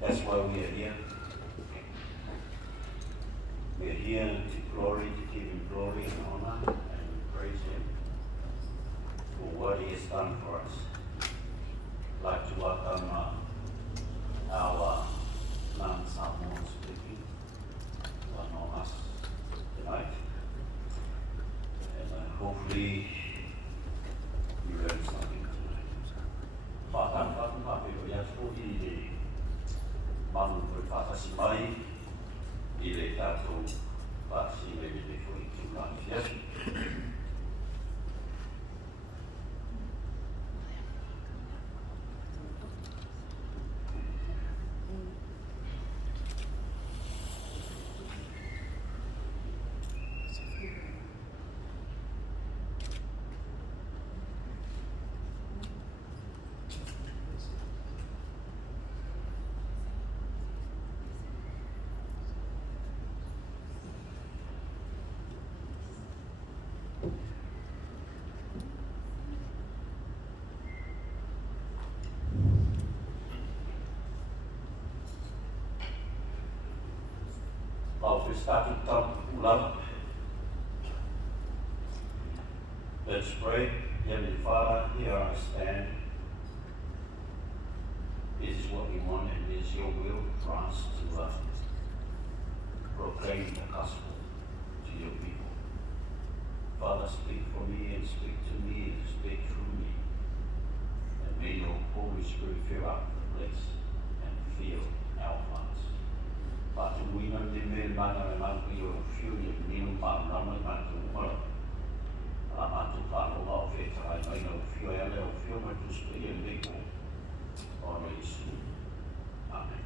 That's why we are here. We are here to give him glory and honor and praise him for what he has done for us. I'd like to welcome our Minto Samoan speaking on us tonight. And hopefully you learned something tonight. Manu koe whakasi mai I le tātou pāsi le le whoi tūrani fiasi. We started talking love. Let's pray. Heavenly Father, here I stand. This is what we want, and it is your will for us to proclaim the gospel to your people. Father, speak for me and speak to me and speak through me. And may your Holy Spirit fill up the place and fill our hearts. Patu wina de me mana me manku yo fiu ni ma na me manku ma a matu pa no ma fe tra I know fiu ele o fiu ma tu spe e le ko on Yesu. Amen.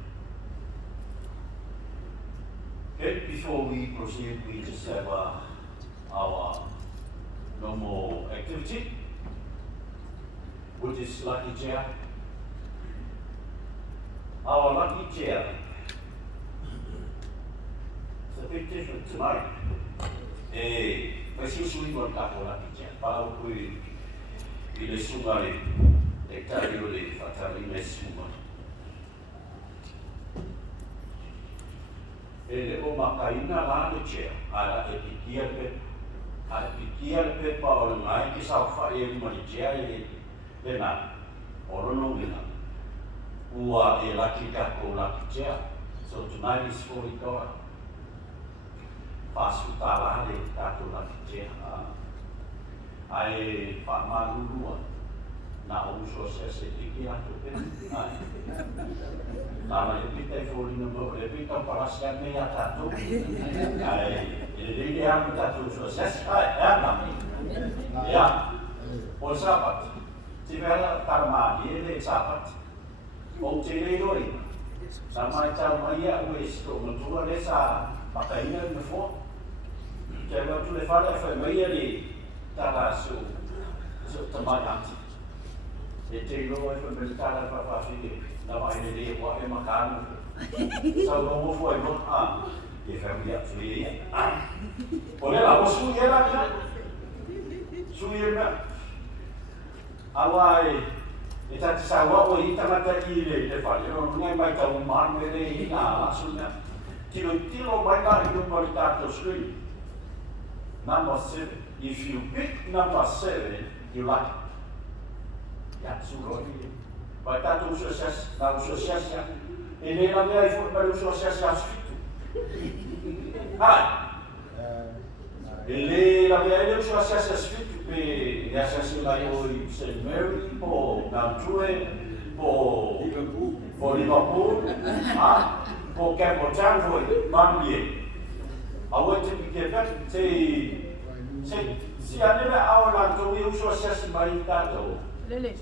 Okay, before we proceed, we just have our normal activity, which is lucky chair. Our lucky chair. It's a bit different tonight. Mas usually one couple of people, Paulo kui ile sumare, ectario le fatali le suma. Ele o makaina la le chair, ala epikia pe Paulo ngai ki sa fa e mari chair le na. Orono le na. Ua e laki ka ko laki chair. So tonight is for God. Pasu tala le tātou la kitea. Ai whamarurua na uso se tiki atu pe. Nāma le pita I whorina mo, le pita parasia mea tātou. Ai, ele hamu tātou uso se, ai, nami. Ia, o sapat. Te vera tarmani, ele sapat. O te le oi. Sa mai tau mai a ue sto, matua le sa makaina me fo. Kaya waktu le fala e mai ali tala su tamai ati. E te loa e me tala whawhawhine na mai le wa e makanu. Sa lomo fo e mo e whawhi atu e o le la o sui e la kia. Sui e mea. Awa e tati sa wa o I tamata I le whale. Ngai mai tau manu e le I nga asu mea. Tilo mai ka I pari tātou sui. Number 7. If you pick number 7, you like it. That's right. Vai tātou success, na success ya. E le na mea I fo pare success ya fitu. Hai. E le na mea I success ya fitu pe ya se lai o I St. Mary po Mountue po Liverpool, po Cambodia foi Mambie. I want to be given si anele au la to eu so ses mai tato. Lele.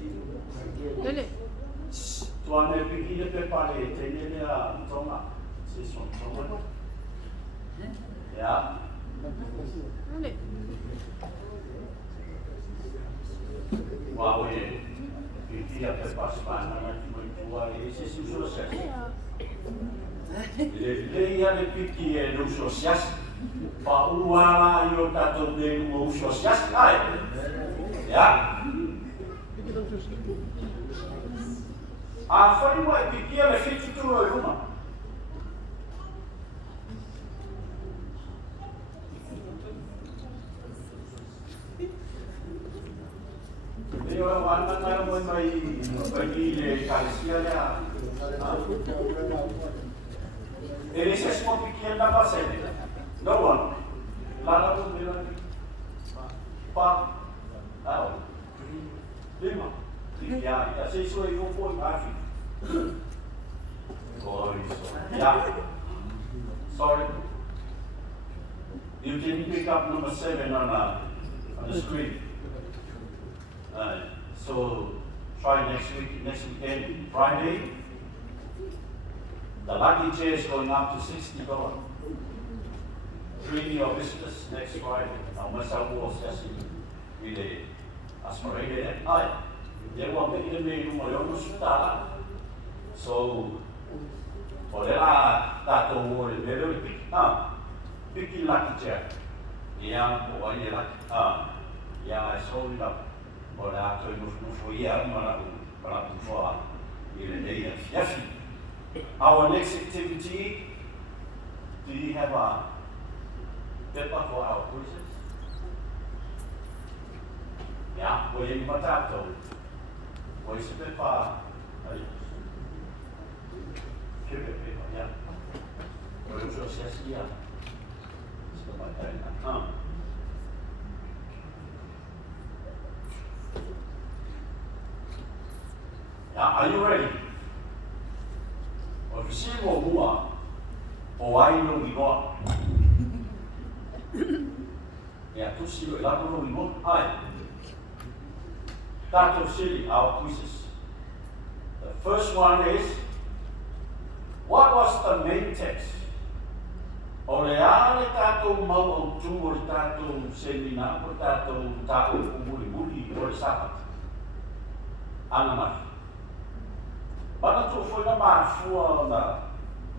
Tu ane piki pe pare te ne a toma. C'est son toma. Ja. Lele. Wow, piki pe pasmana na ti mai tua e se so ses. Le le piki e no so ses. Pa uala I o tatou de o socias ai. Ja. Foi uma pequena feitura uma. Eu anak mai pergi di Malaysia ini saya semua pikiran dapat saya. No one. Lalu pun bilang, Pak, tahu, 5. Ya, sesuai pun kafir. Yeah. Sorry. You didn't pick up number 7 on the screen. So try next weekend, Friday. The lucky chair is going up to $60. Treating your business next Friday. Now, mataupu sesi ile aspirated. Dia buat ini rumah yang sudah. So, olehlah tak tahu dia bikin lucky chair. Yang pokoknya yang so dah. Oleh atau musuh ia mana musuh ile dia. Yes. Our next activity. Do you have a paper for our quizzes? Yeah, boleh dibaca tu. Boleh paper. Paper, ya. Boleh proses dia. Sebagai are you ready? O simo mua o ai no igoa. Ya, tu silo la no igoa. Tato silly our quizzes. The first one is, what was the main text? O le ale tato mau o tu o tato semina o tato tato muli o le sabat. Anamai. Bana tu foi na mafua na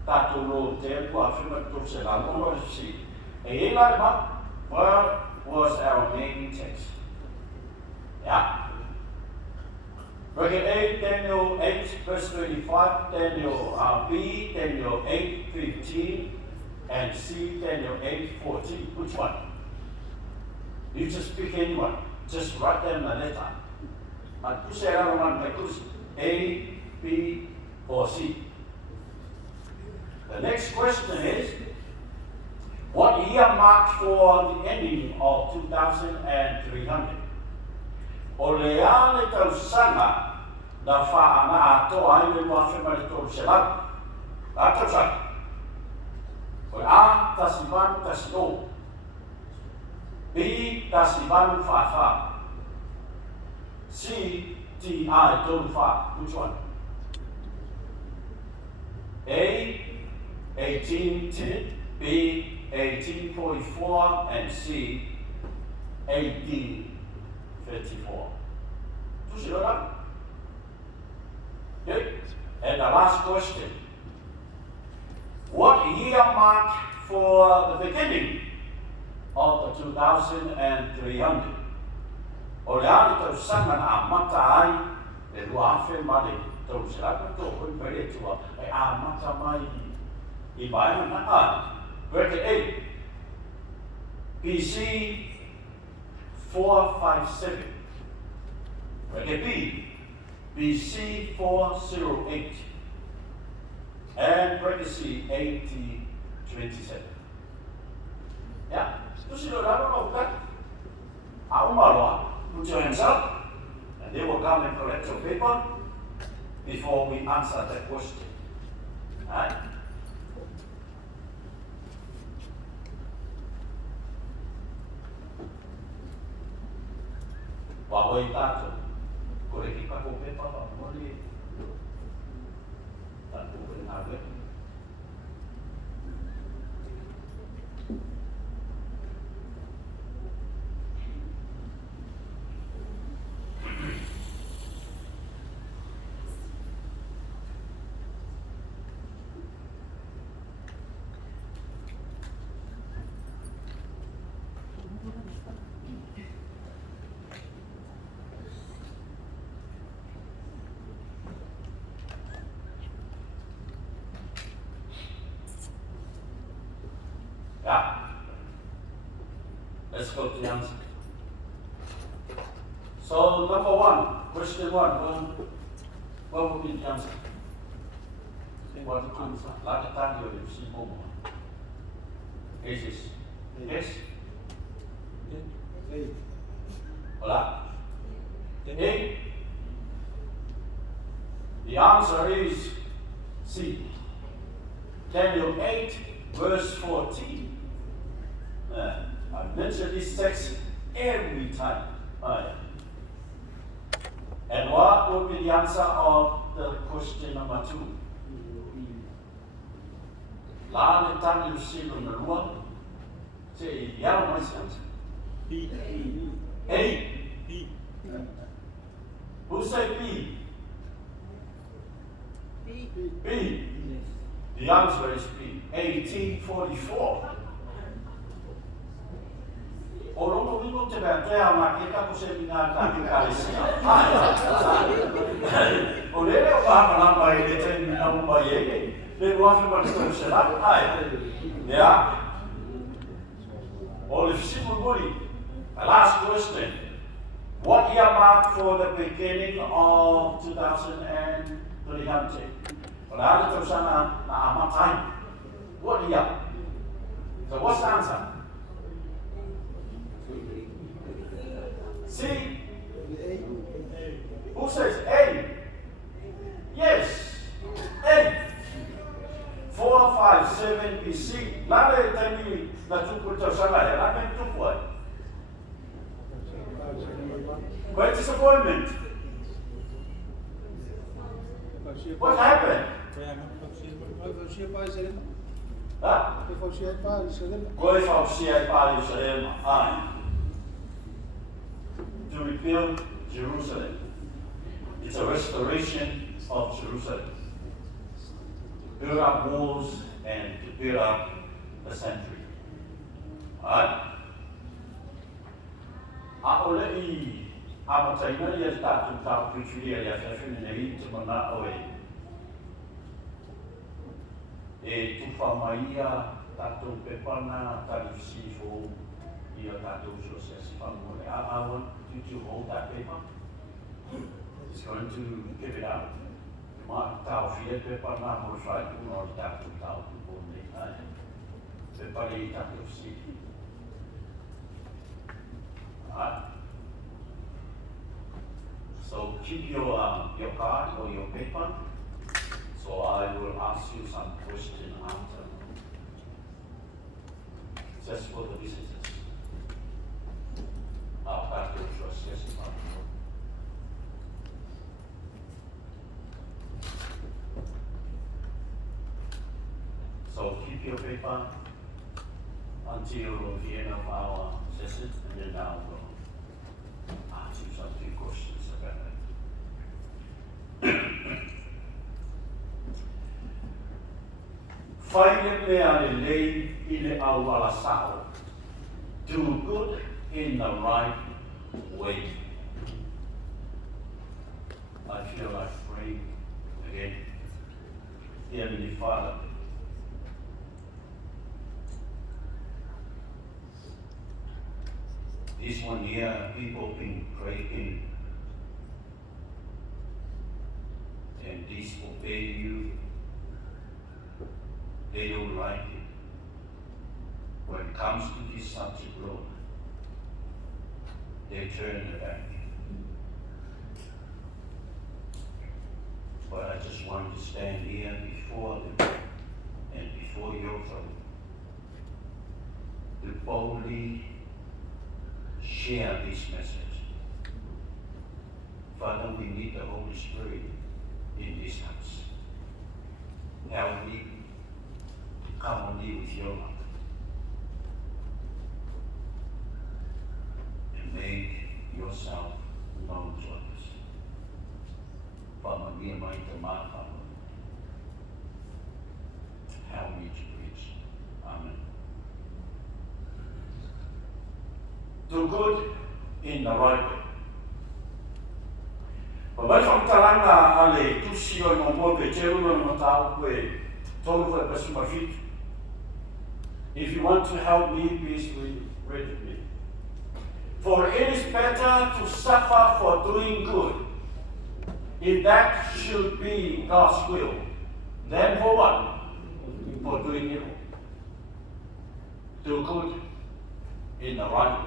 tato no tempo a firma tu se la no si. E ela what was our main text? Yeah. Bracket 8, Daniel 8, verse 25, Daniel B, Daniel 8, 15, and C, Daniel 8, 14. Which one? You just pick anyone. Just write them a letter. And tu será one A, B, or C. The next question is, what year marked for the ending of 2300? O le ale tau sanga na whaana atoa ai le mua whemare tōru se lau. Atau sanga. O A, tasi manu tasi o. B, tasi manu wha. C, T, I, tōru wha. Which one? A, 1810, B, 1844, and C, 1854. Tu see that? Okay. And the last question. What year marked for the beginning of the 2300? O le ale tau sanga na mata ai le lua awhi mare tau siraka tō hoi pere tua e a mata mai I Bible na Bracket 8 BC 457 Bracket B BC 408 and bracket C 8027. Yeah, tu sila dapat bukan? Aku malu. Put your hands up, and they will come and collect your paper before we answer that question. Right? Wawai tato, kore kita ko paper pa moli. Tato ko na agad. go to the answer. So number one, question one, what would be the answer? What the answer? Like a time you see more. Yes. Yes? Hola? A. The answer is C. Daniel 8, verse 14. I mention this text every time. And what would be the answer of the question number 2? Lāne tani usilo na lua. Say, yellow my answer. B. A. B. Who said B? B. B. The answer is B. 1844. O longo vingo te bea te ama ke ka kuse mina ka ki kalisia. O lele o pahama namba e le teni mina umba ye. Le wafi ma tiko se la. Yeah. O le fisimu muri. The last question. What year marked for the beginning of 2020? Well, I don't know time. What year? So what's the answer? C. Who says A? Yes. A. 457 BC. Lale tani na tuku to sala la men tuku. Great disappointment. What happened? Huh? Gooi fausiai pa Jerusalem. To rebuild Jerusalem. It's a restoration of Jerusalem. To build up walls and to build up the sanctuary. Alright? Aolei amataina ia tatu tau kuchulia ia fefini nei te mana oe. E tufa maia tatu pepana tarifsi fo ia tatu success famole. I want you to hold that paper. It's going to give it out. Ma tau fia pepana mo fai no tatu tau po nei ai. Pepari tatu si. So keep your card or your paper. So I will ask you some question and answer. Just for the visitors. Pastor Trust, yes, so keep your paper until the end of our session, and then I will ask you some few questions about it. Whaile mea le lei I le au ala sao. Do good in the right way. I feel like praying again. Heavenly Father, this one year, people been praying and disobey you. They don't like it. When it comes to this subject, Lord, they turn their back. But I just want to stand here before them and before your throne to boldly share this message. Father, we need the Holy Spirit in this house. Help me to come and live with your love and make yourself known to us. Father, me and my Father, help me to preach. Amen. Do good in the right way. Pabai whakataranga ale tusi o mo pe te uru no tau koe tolu koe pasuma fit. If you want to help me, please read it me. For it is better to suffer for doing good, if that should be God's will, than for what? For doing evil. Do good in the right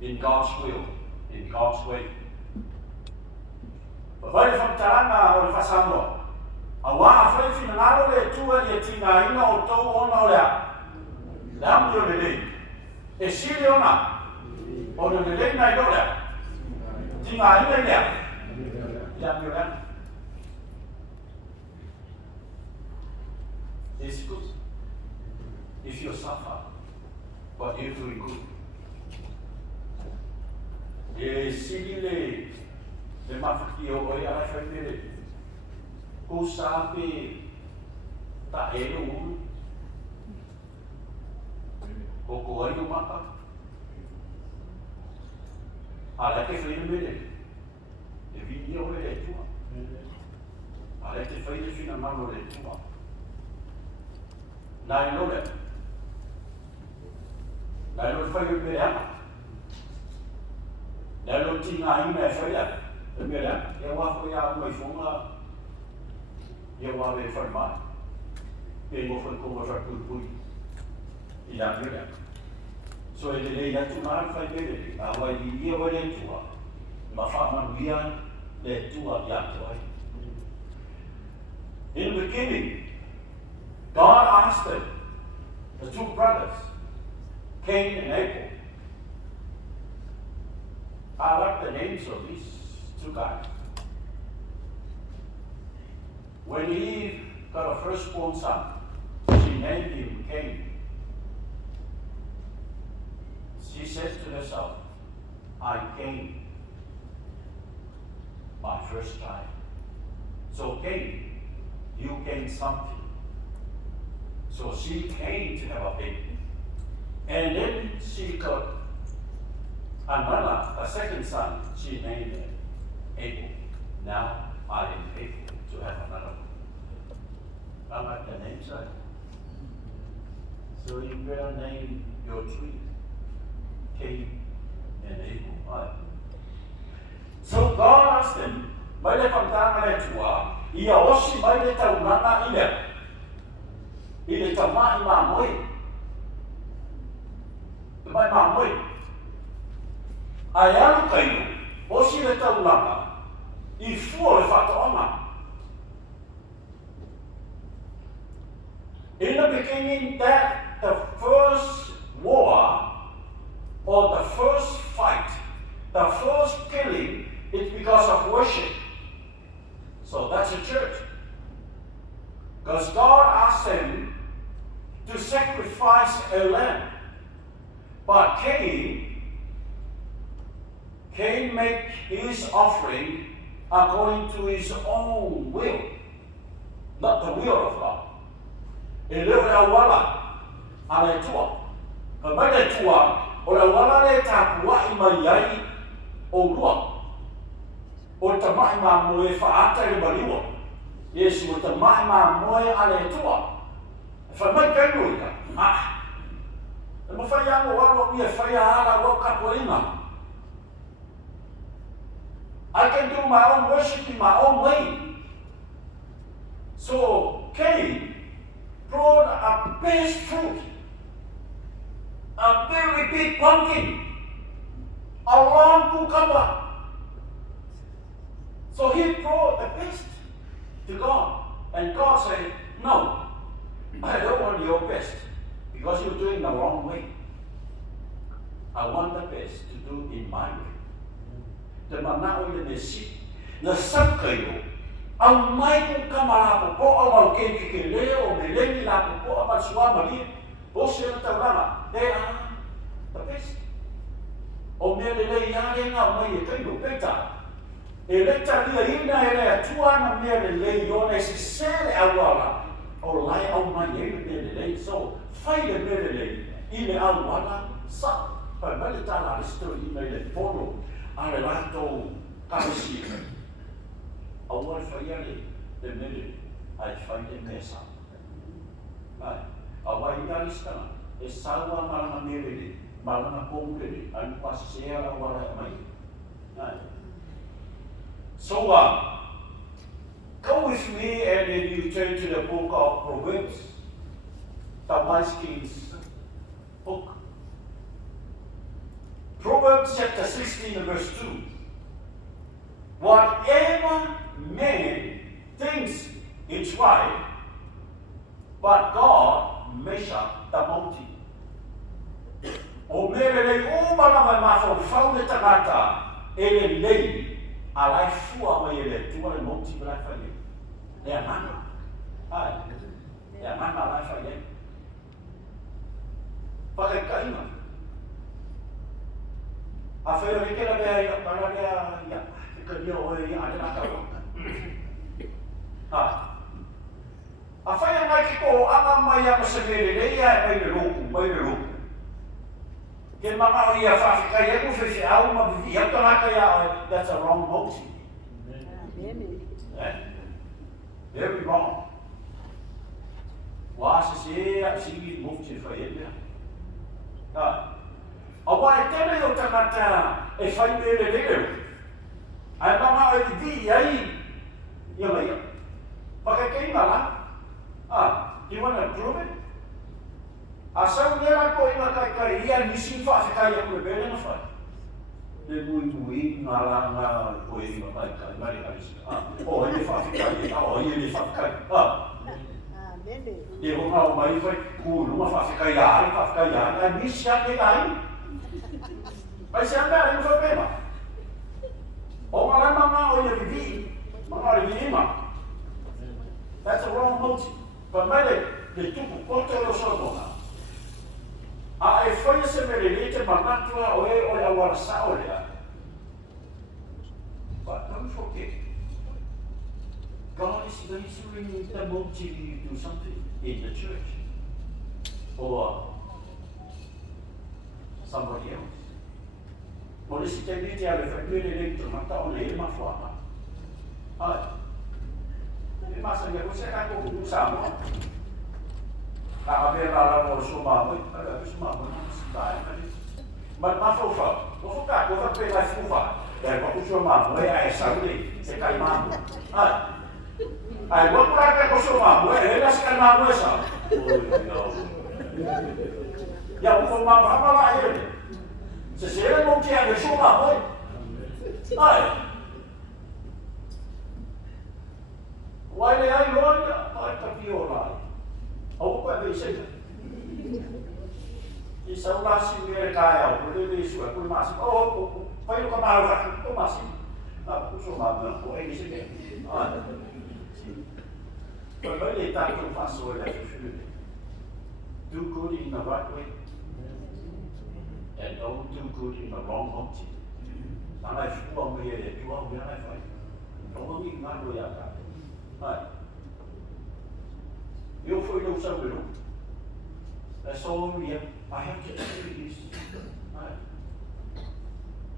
way, in God's will, in God's way. Vai whaktaranga o le whasango. A wā a whai whinangaro le tua i a tina ina o tau ona o lea. Le ami o le lei. E siri ona. O le lei nai do lea. Tina ina lea. Le ami o lea. It's good if you suffer, but you're doing good. E siri le mawhaki o oi ai whai mere. Ko sa pe ta e no ulu. Ko ko ai o maka. Ala ke whai mere. E vini o le tua. Ala te whai le whina mano le tua. Nai no le. Nai no whai o mere ama. Nai no tina ina e whai a. E mere ama. E wafo ia mai whonga. Ia wā me whai mai. Pei mo whai konga whai pui. I a mere. So e le lei atu nara whai mere. A wai i ia wai le tua. Ma whamanu ia le tua i atu ai. In the beginning, God asked them, the two brothers, Cain and Abel. I like the names of these two guys. When Eve got a firstborn son, she named him Cain. She said to herself, I gained my first child. So Cain, you gained something. So she came to have a baby. And then she got a second son. She named him Abel. Now I am faithful to have another one. I like the names, right? So you better name your tree Cain and Abel. Right? So God asked them, mai le whantanga le tua, ia osi mai le taunanga i le. I le tamai mā moe. Le mai mā moe. Ai alu kaino, osi le taunanga, I fua le whatoanga. In the beginning, that the first war, or the first fight, the first killing, is because of worship. So that's a church. Because God asked them to sacrifice a lamb. But Cain made his offering according to his own will, not the will of God. E leo e awala, ale tua. Ka mai le tua, o le awala le tāpua I mai ai o lua. O le tamai mā moe whaata I le mariwa. Yesu o tamai mā moe ale tua. Whai mai kainu I ka. E ma whai ango waro ia whai ala wau kapoina. I can do my own worship in my own way. So Cain brought a best fruit, a very big pumpkin, a long cucumber. So he brought the best to God. And God said, no, I don't want your best because you're doing the wrong way. I want the best to do in my way. The manao le nesi, na sakkayo, ang mai kung kamarapo po ang mga kikileo, may lengi lapo po ang masuamali, po siya na taurama, they are the best. O may lele yari nga may kayo, peta. Elekta liya ina ina tua na may lele yon ay si sere awala, o lai ang may lele, so fai le may lele, ina awala, sa, pagbalita na listo ina le polo, ale lato kapisi. Awal fayale de mele ai fai de mesa. Ai, awal ialista e salwa mala mele malanga kongre, anu pasisera wala mai. So, go with me and then you turn to the book of Proverbs, the wise king's book. Proverbs chapter 16 verse 2. Whatever man thinks it's right, but God measure the mountain. O mere lei o malama mafau le tangata ele lei alai fua mai ele tua le mountain lai fai. E amana. Ai. E amana lai fai. Pakai kaima. A fai o kela bea para bea ya. Ke dia o ia ada na kau. A fai mai ki ko anga mai ya masagere le ia mai le roku. Ke mama o ia whawhika ia ku whewhi au ma vivi au tanaka ia, that's a wrong motive. Very wrong. Wasa se a sigi motive whai e mea. A wai tene o tanaka e whai mele leo. Ai mama o vivi ai, ia mai ia. Pakakei mala. Do you want to prove it? Asal nela ko ina kai ia nisi fa kai ia ko bele na fa. Le mui ngala nga ko ina kai mari alis. O ia fa kai, o ia fa kai. Bele. Dia mau mai fa ku no fa kai ya, nisi ya ke ai. Ai se anda no fa pema. O ngala mama o ia vivi, mama vivi ma. That's a wrong motive. But mele de tupu kote lo sono. A e foi se merelite manatua o awara saolea. But don't forget, God is measuring the motive you do something in the church or somebody else. Por isso tem que ter a merelite mata o le ma forma. Mas se você está com o samo, a ver lá no sumamo, o sumamo não se dá, mas não fala, vou ficar, vou pegar esse uva, para o sumamo, é essa ali, se caimando, aí vou para o sumamo, ele se caimando essa, e a uva vai lá ele, se ele não tinha o sumamo, why le ai loa ai tapiola au ko be se I sa una si me kai au le su ko ma si o pai ko ma ra ko ma si na ku so ma na ko ai se ke ko le ta ko fa so le do good in the right way and don't do good in the wrong motive. Na lai fu mo ye le tu au ya lai fai ko mi na lo ya ka. Eu fui no Salvador. That's all I have to tell you this.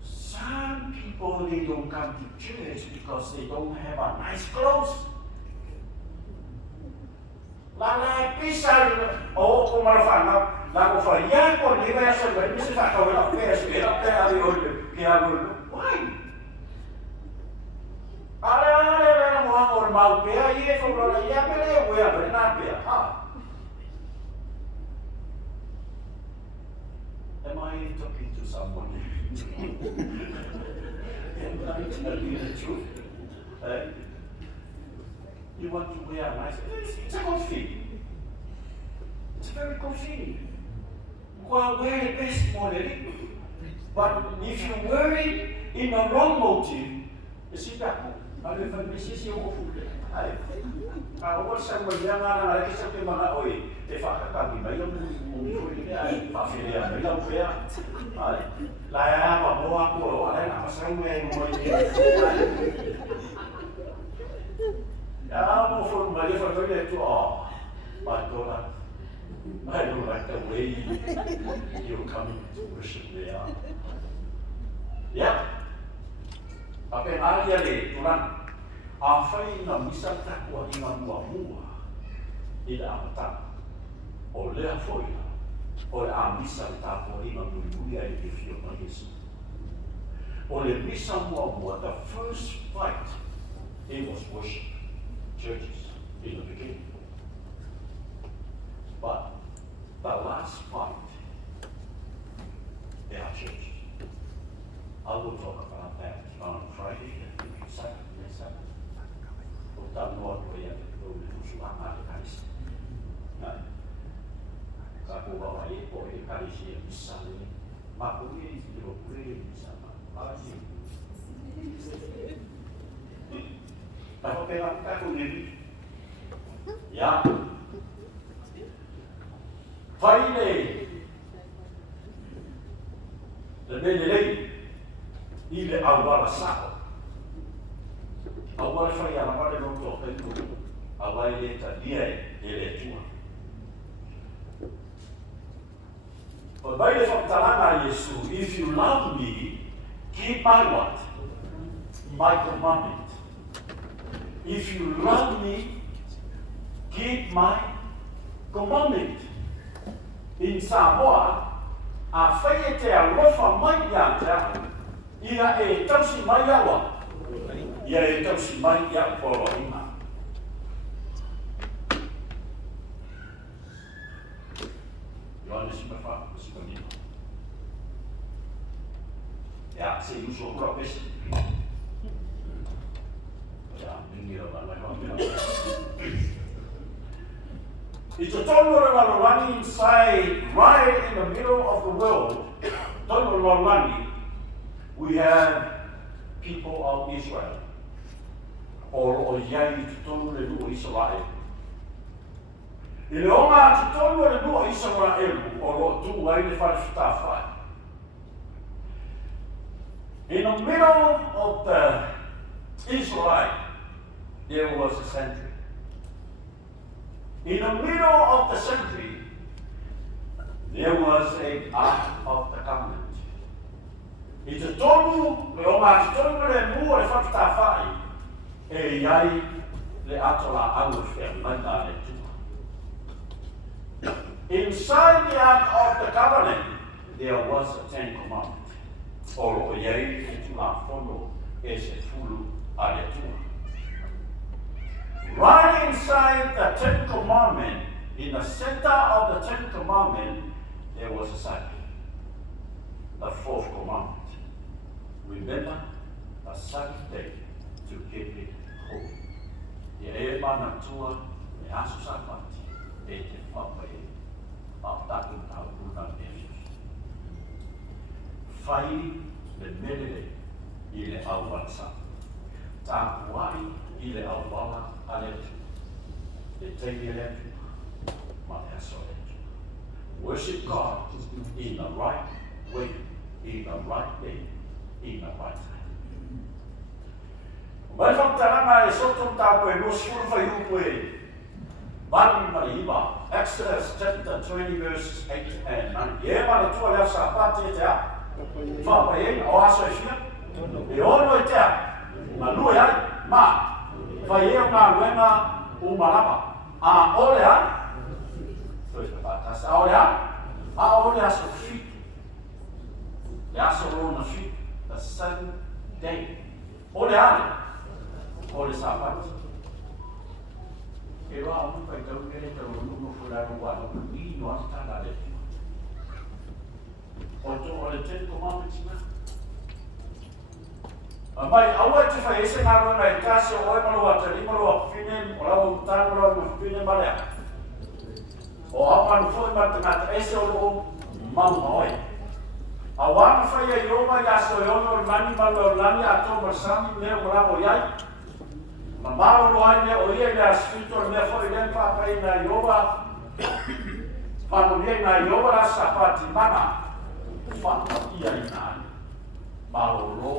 Some people, they don't come to church because they don't have a nice clothes. La pisar o como lo fanno, la faria con diverso, mi si fa come la pesa, che why? Ale mo mau pe ai e fo la ia pele o ia pele na pe. Am I talking to someone? Am I telling you the truth? You want to wear nice? It's a good feeling. It's a very good feeling. Well, wear the best model. But if you wear it in the wrong motive, you see that. Ale fa mesi o fude. Ai. A o sa mo ya na na ke sa ke mana oi. E fa ka ka mai o mu fu ke ai fa fe ya mai la pe ya. Ai. La ya ma mo a ko ale na sa mo e mo ni. Ya mo fu mai fa ko le tu o. My God. I don't like the way you're coming to worship me. Yeah. Ape alia le tulan a fai na misa takua ina mua ila amata o lea foi O le a misa le tāpō inga mui ai te whio no Yesu. O le misa mua, the first fight, it was worship. Churches in the beginning. But the last fight, they are churches. I will talk about that on Friday and Saturday. O tānoa koe ia te kau le usuanga le karisi. Ka kua e ko e karisi e misa le. Ma ko e te o kure e misa ma. Ta ko pera ka ko ne. Ya. Faile. Le bene i le awala sako. Awala fai ala wale roto o pengu. Awai le ta dia e le tua. But by the whakatalanga Yesu, if you love me, keep my what? My commandment. If you love me, keep my commandment. In Samoa, a whaia te alofa mai ia te ahu, ia e tausi mai awa. Ia e tausi mai ia polo ima. Ioane si mawha, si konima. Ia, se uso ura pesi. Ia, mingira wala wala. It's a total running inside, right in the middle of the world. Total running. We have people of Israel, or yai total le Israel. Il onga total le Israel, or tu wai le fai. In the middle of the Israel, there was a century. In the middle of the century, there was a Ark of the Covenant. It's a tonu, le onga tonu le mua le whakatawhai, e iai le atola angu whea maina le tua. Inside the Ark of the Covenant, there was a Ten Commandments. O iai le tula whono e se fulu a le tua. Right inside the Ten Commandments, in the center of the Ten Commandments, there was a sign. The fourth commandment. Remember the Sabbath day to keep it holy. E e mana tua, e asu sapati, e te whapai, a taku tau una Jesus. Whai le merere I le auwansa. Tā kuai I le auwala aletu. Le teini aletu, ma le aso aletu. Worship God in the right way, in the right day, in the right time. Mai whaktaranga e sotum tāpu e nosfuru whaiupu e. Mani marihiba, Exodus chapter 20 verses 8 and 9. E mana tua lea sa pāti e te a. Whapai e, o aso e fia. E ono e te a. Ma lua ai, ma. Whai e o ngā luenga o marama. A ole a. A ole a. A ole aso fit. Le aso rona fit. The seventh day. Ole a. Ole sa pāti. E roa o pai tau kere tau nuno furaro wano kuni no atana le. O to o le Ten Commandments na. Mai aua te whai ese ngā runga e kasi o e maro a te rimaro a whine, o lau tānu rau na whine malea. O hapanu fwoi mata ese o loo maunga oi. A wana whai e ioma i aso e ono o mani malo o lani a tō marsami mea o rabo iai. Ma maro no ai o ia le asfito le foi den papai na yoba. Quando viene na yoba la sapati mana. Fa ia ina. Maro lo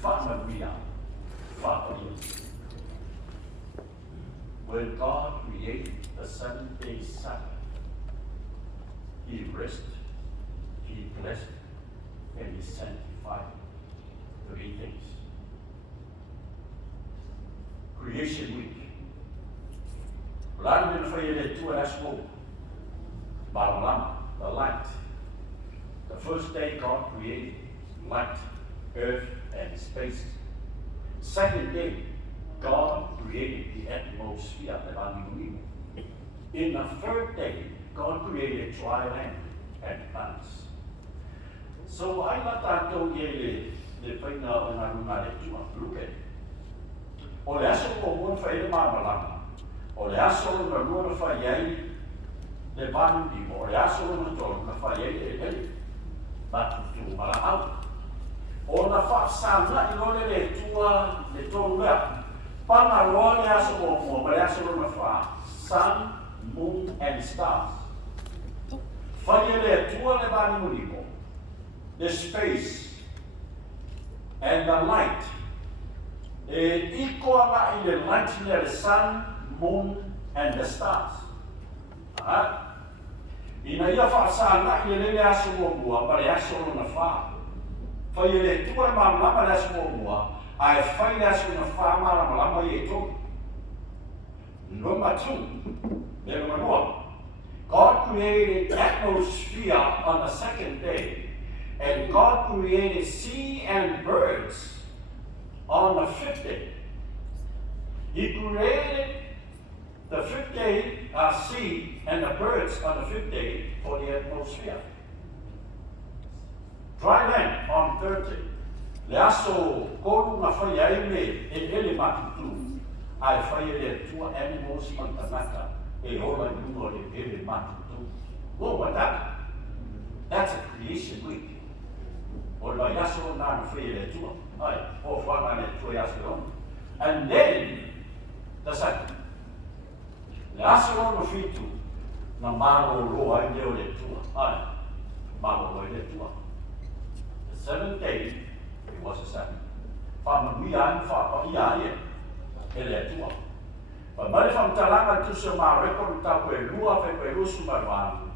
fa via. Fa ia. When God created the 7-day Sabbath, He rested, He blessed, and He sanctified 3 days. Creation week. Lana men foi ele tua na school. Barolama. the light. The first day God created light, earth, and space. Second day, God created the atmosphere, the Banimuni. In the third day, God created dry land and plants. So I let that go the thing on our look at it. O le aso o mon fa ele mamalama. O le aso o na lua fa yai le bandi o le aso o na tolu na fa yai le ele. Ba tu mala au. O na fa sana I no le tua le tolu lea. Pana roa le aso o le aso o na fa sun, moon and stars. Fa yai le tua le bandi mo. The space and the light. Equal in the light near the sun, moon, and the stars. Ina ia whaasana I le aso mua, but aso na wha. Whai le tua malama le aso mua, ai whai aso na wha malama I to. Number 2, number 1. God created atmosphere on the second day, and God created sea and birds on the 5th day. He created the 5th day sea and the birds on the 5th day for the atmosphere. Dry land on 3rd day. Le aso kolu na whai me ele matutu. Ai whai le tua animals on the mata. E ola nuno le ele matutu. Well, what that? That's a creation week. Or la yaso na whai le tua. And then the second. Last one of it too. Na maro roa I leo le tua. Maro roa le tua. The 7th day, it was the second. Wha we are fa ia ele tua. But mari fam talanga tu se ma record ta pe lua pe lusu barwan.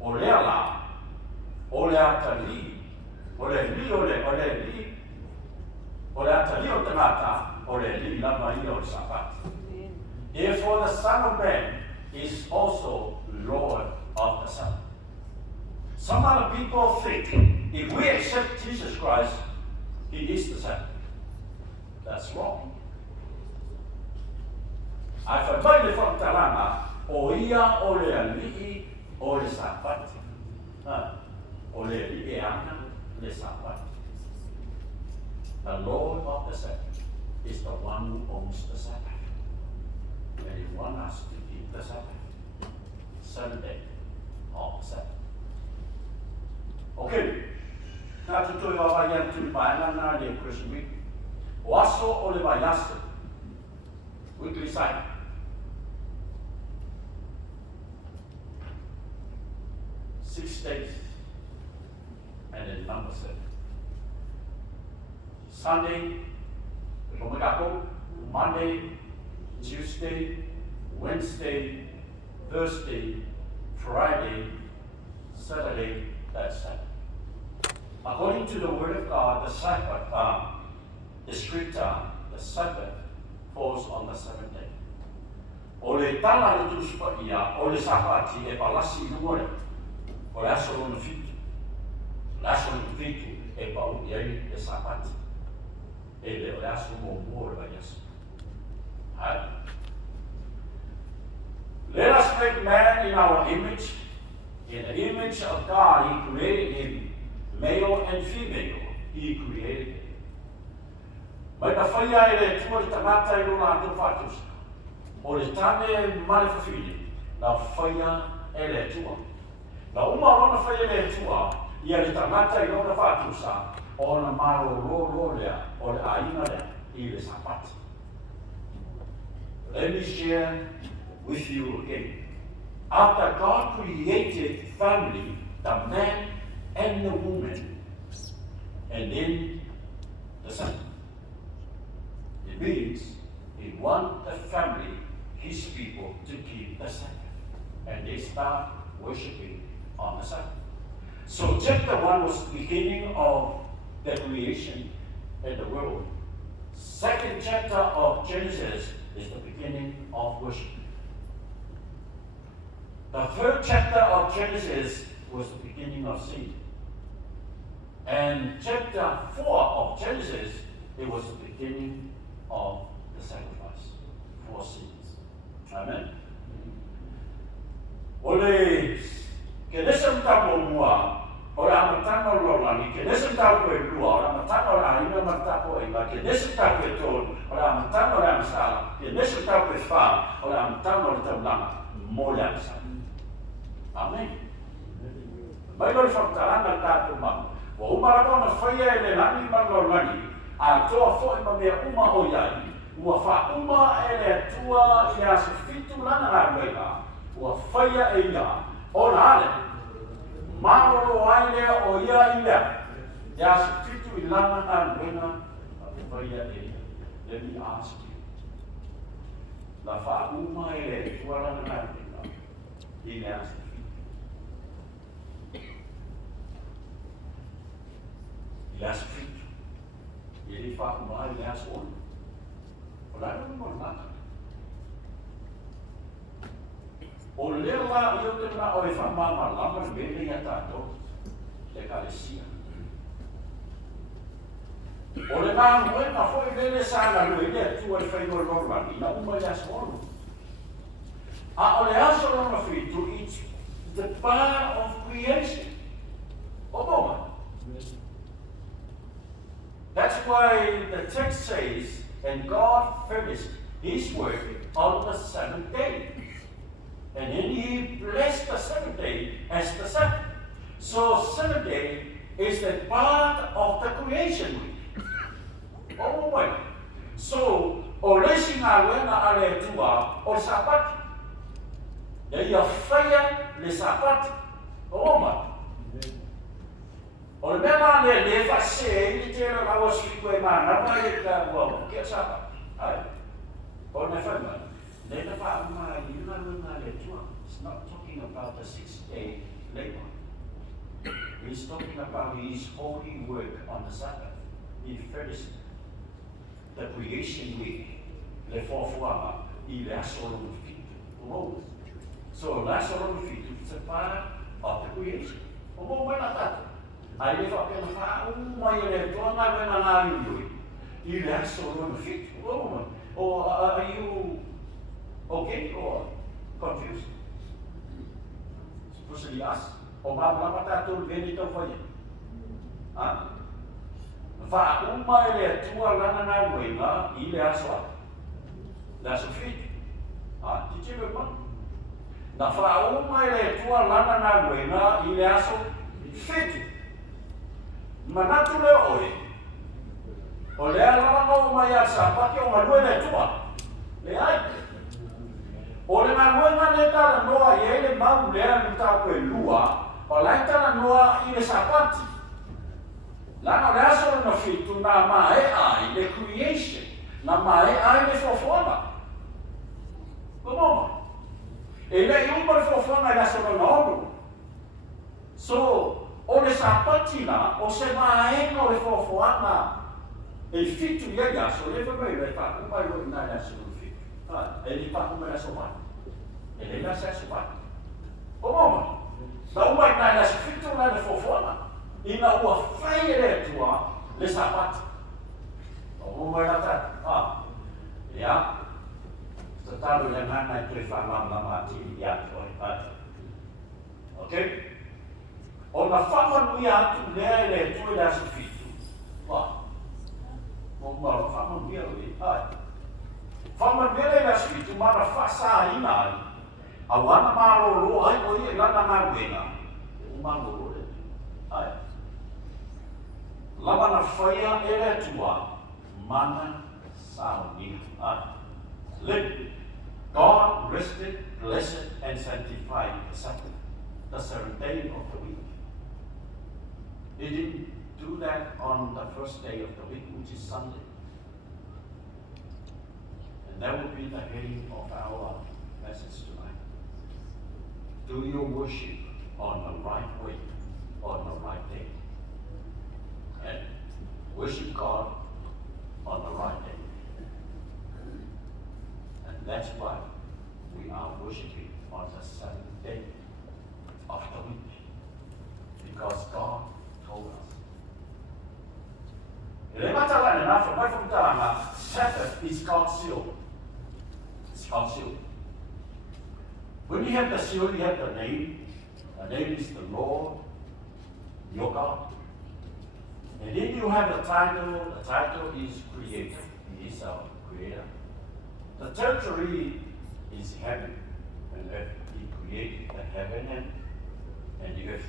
O le ala. O le atali. O le li. O le atali o tangata, o le li lama I o le sapat. Therefore the Son of Man is also Lord of the Sabbath. Some other people think if we accept Jesus Christ, He is the Sabbath. That's wrong. I whakai le whakataranga o ia o le ali'i o le sapat. O le ali'i ana le sapat. The Lord of the Sabbath is the one who owns the Sabbath. And He wants us to keep the Sabbath. Sunday of the Sabbath. Okay. Nā tutoi wa waian tui maena nā le Christian week. O aso o le waiasa. Weekly cycle. Six days. And then number 7. Sunday, Monday, Tuesday, Wednesday, Thursday, Friday, Saturday, that's Sabbath. According to the Word of God, the Sabbath, the scripture, the Sabbath falls on the 7th day. O le tala le tusupa ia, o le sapati e palasi nuore, o le aso no fitu. Le aso no fitu e pau iai le sapati. E le aso mo muore vai aso. Let us make man in our image. In the image of God, He created him. Male and female, He created him. Mai na whaia e le tua le tangata I lona atu whatus. O le tane mare whawhiri, na whaia e le tua. Na uma rona whaia le tua, ia le tangata I lona whatusa, o na maro lea, o le aina lea, I le sapati. Let me share with you again. After God created family, the man and the woman, and then the son. It means He wants the family, His people, to keep the Sabbath. And they start worshiping on the Sabbath. So chapter 1 was the beginning of the creation and the world. Second chapter of Genesis is the beginning of worship. The third chapter of Genesis was the beginning of sin. And chapter 4 of Genesis, it was the beginning of the sacrifice for sins. Amen. Ole kenesem tamo mua, ora amatano lolani, kenesem tamo e lua, ora amatano ora ina matapo e la, kenesem tamo e ton, ora amatano ora amasala, kenesem tamo e fa, ora amatano ora taulanga, mola sa. Amen. Mai lor whakataranga tātou mamu. Wa umarako na whaia e le lani manolani, a toa fo ma mea uma o iai, ua wha uma e le atua i a se fitu lana ngā wega, ua whaia e ia, o na ale, maroro ai lea o ia i lea, i a se fitu i lana ngā wega, a whaia e ia. Let me ask you, la wha uma e le atua lana ngā wega, i le a se Last week, ele fala com mais last one. Olha no normal. Olha lá, eu tenho na hora de falar lá, mas bem já está todo. É carecia. Olha lá, não é na foi dele sala, não é tu vai fazer o normal. Não uma last one. A olhar só no frito, it's the part of creation. Oh, bom. That's why the text says, and God finished his work on the seventh day. And then he blessed the seventh day as the Sabbath. So seventh day is the part of the creation week. Oh boy. So, o lesi ngā wena ale tua o Sabbath. Ia whaia le Sabbath. Oh my. O le mea le whase, i te ero kawa siku e mana, mai e ka wau, kia sapa. Ai, o ne whaima, le te wha uma i una luna le tua. It's not talking about the 6-day labor. He's talking about his holy work on the Sabbath. He finished the creation week, le whawhuanga, i le asoro no fitu. So, le asoro no fitu, it's a part of the creation. O mo wena tatu. Ai le fa pena fa uma i le tona vena na yui. I le aso no fit. Oh, are you okay or confused? Supposedly us. O ba ba ta tu veni to fa. Ah. Fa uma i le tua lana na yui na i le aso. La so fit. Ah, ti te ve ma. Na fa uma i le tua lana na yui na i le aso fit. Manatu le oi. O le ala no mai asa pa ke o malue le tua. Le ai. O le malue na le tala noa i ele mau le anu ta koe lua. O lai tala noa i le sapati. Lana le aso na fitu na mae ai le creation. Na mae ai le fofona. Komoma. E le iumba le fofona i aso na ono. So, o le sapatina, o se maenga o le fofoana, e fitu ia iaso, le whai le whaku mai o ina iaso no fitu. E li whaku mai aso mai. E le nasa aso mai. O mama, na umai na iaso fitu na le fofoana, ina ua whai le tua le sapati. O umai na tata. Ia, sta talo le ngana i tui whamama ti ia toi. Okay? O na whamanui atu lea le tue la su fitu. Wā. O maro whamanui atu e. Ai. Whamanui le la su fitu mana whasa ina ai. A wana maro lo ai o i e lana ngā wenga. O maro lo le. Ai. Lama na whaia e le tua. Mana sauni. Ai. Let God rested, blessed, and sanctified the Sabbath, the seventh day of the week. He didn't do that on the first day of the week, which is Sunday. And that will be the heading of our message tonight. Do your worship on the right way, on the right day. And worship God on the right day. And that's why we are worshiping on the seventh day of the week. Sabbath is called seal. It's called seal. When you have the seal, you have the name. The name is the Lord, your God. And then you have the title. The title is Creator. He is our Creator. The territory is heaven and earth. He created the heaven and the earth.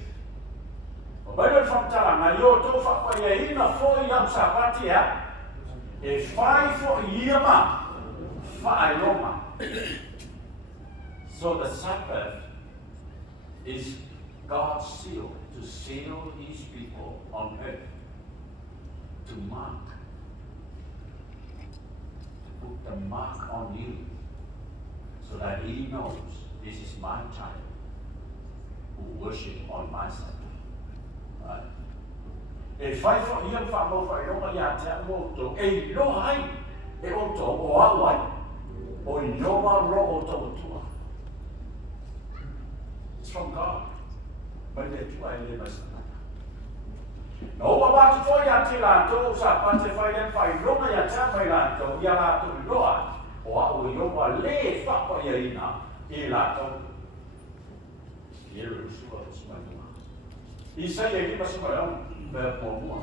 Baru from Talanga, yo to whakaya ina fo iam sapatia, e whai fo iama, whai roma. So the Sabbath is God's seal, to seal his people on earth, to mark, to put the mark on you, so that he knows this is my child who worship on my Sabbath. Right. E whai fo iam whamo whai roma ia te amoto, e lo hai, e oto o awai, o i noa ro o tō tua. It's from God. Mai le tua e le masanata. No wa watu fo ia te lato, sa pate whai le whai roma ia te mai lato, ia lato i loa, o a o i oa le whapa ia ina, i lato. I e rusua o sumainua. I say e kipa sumainua, me mua.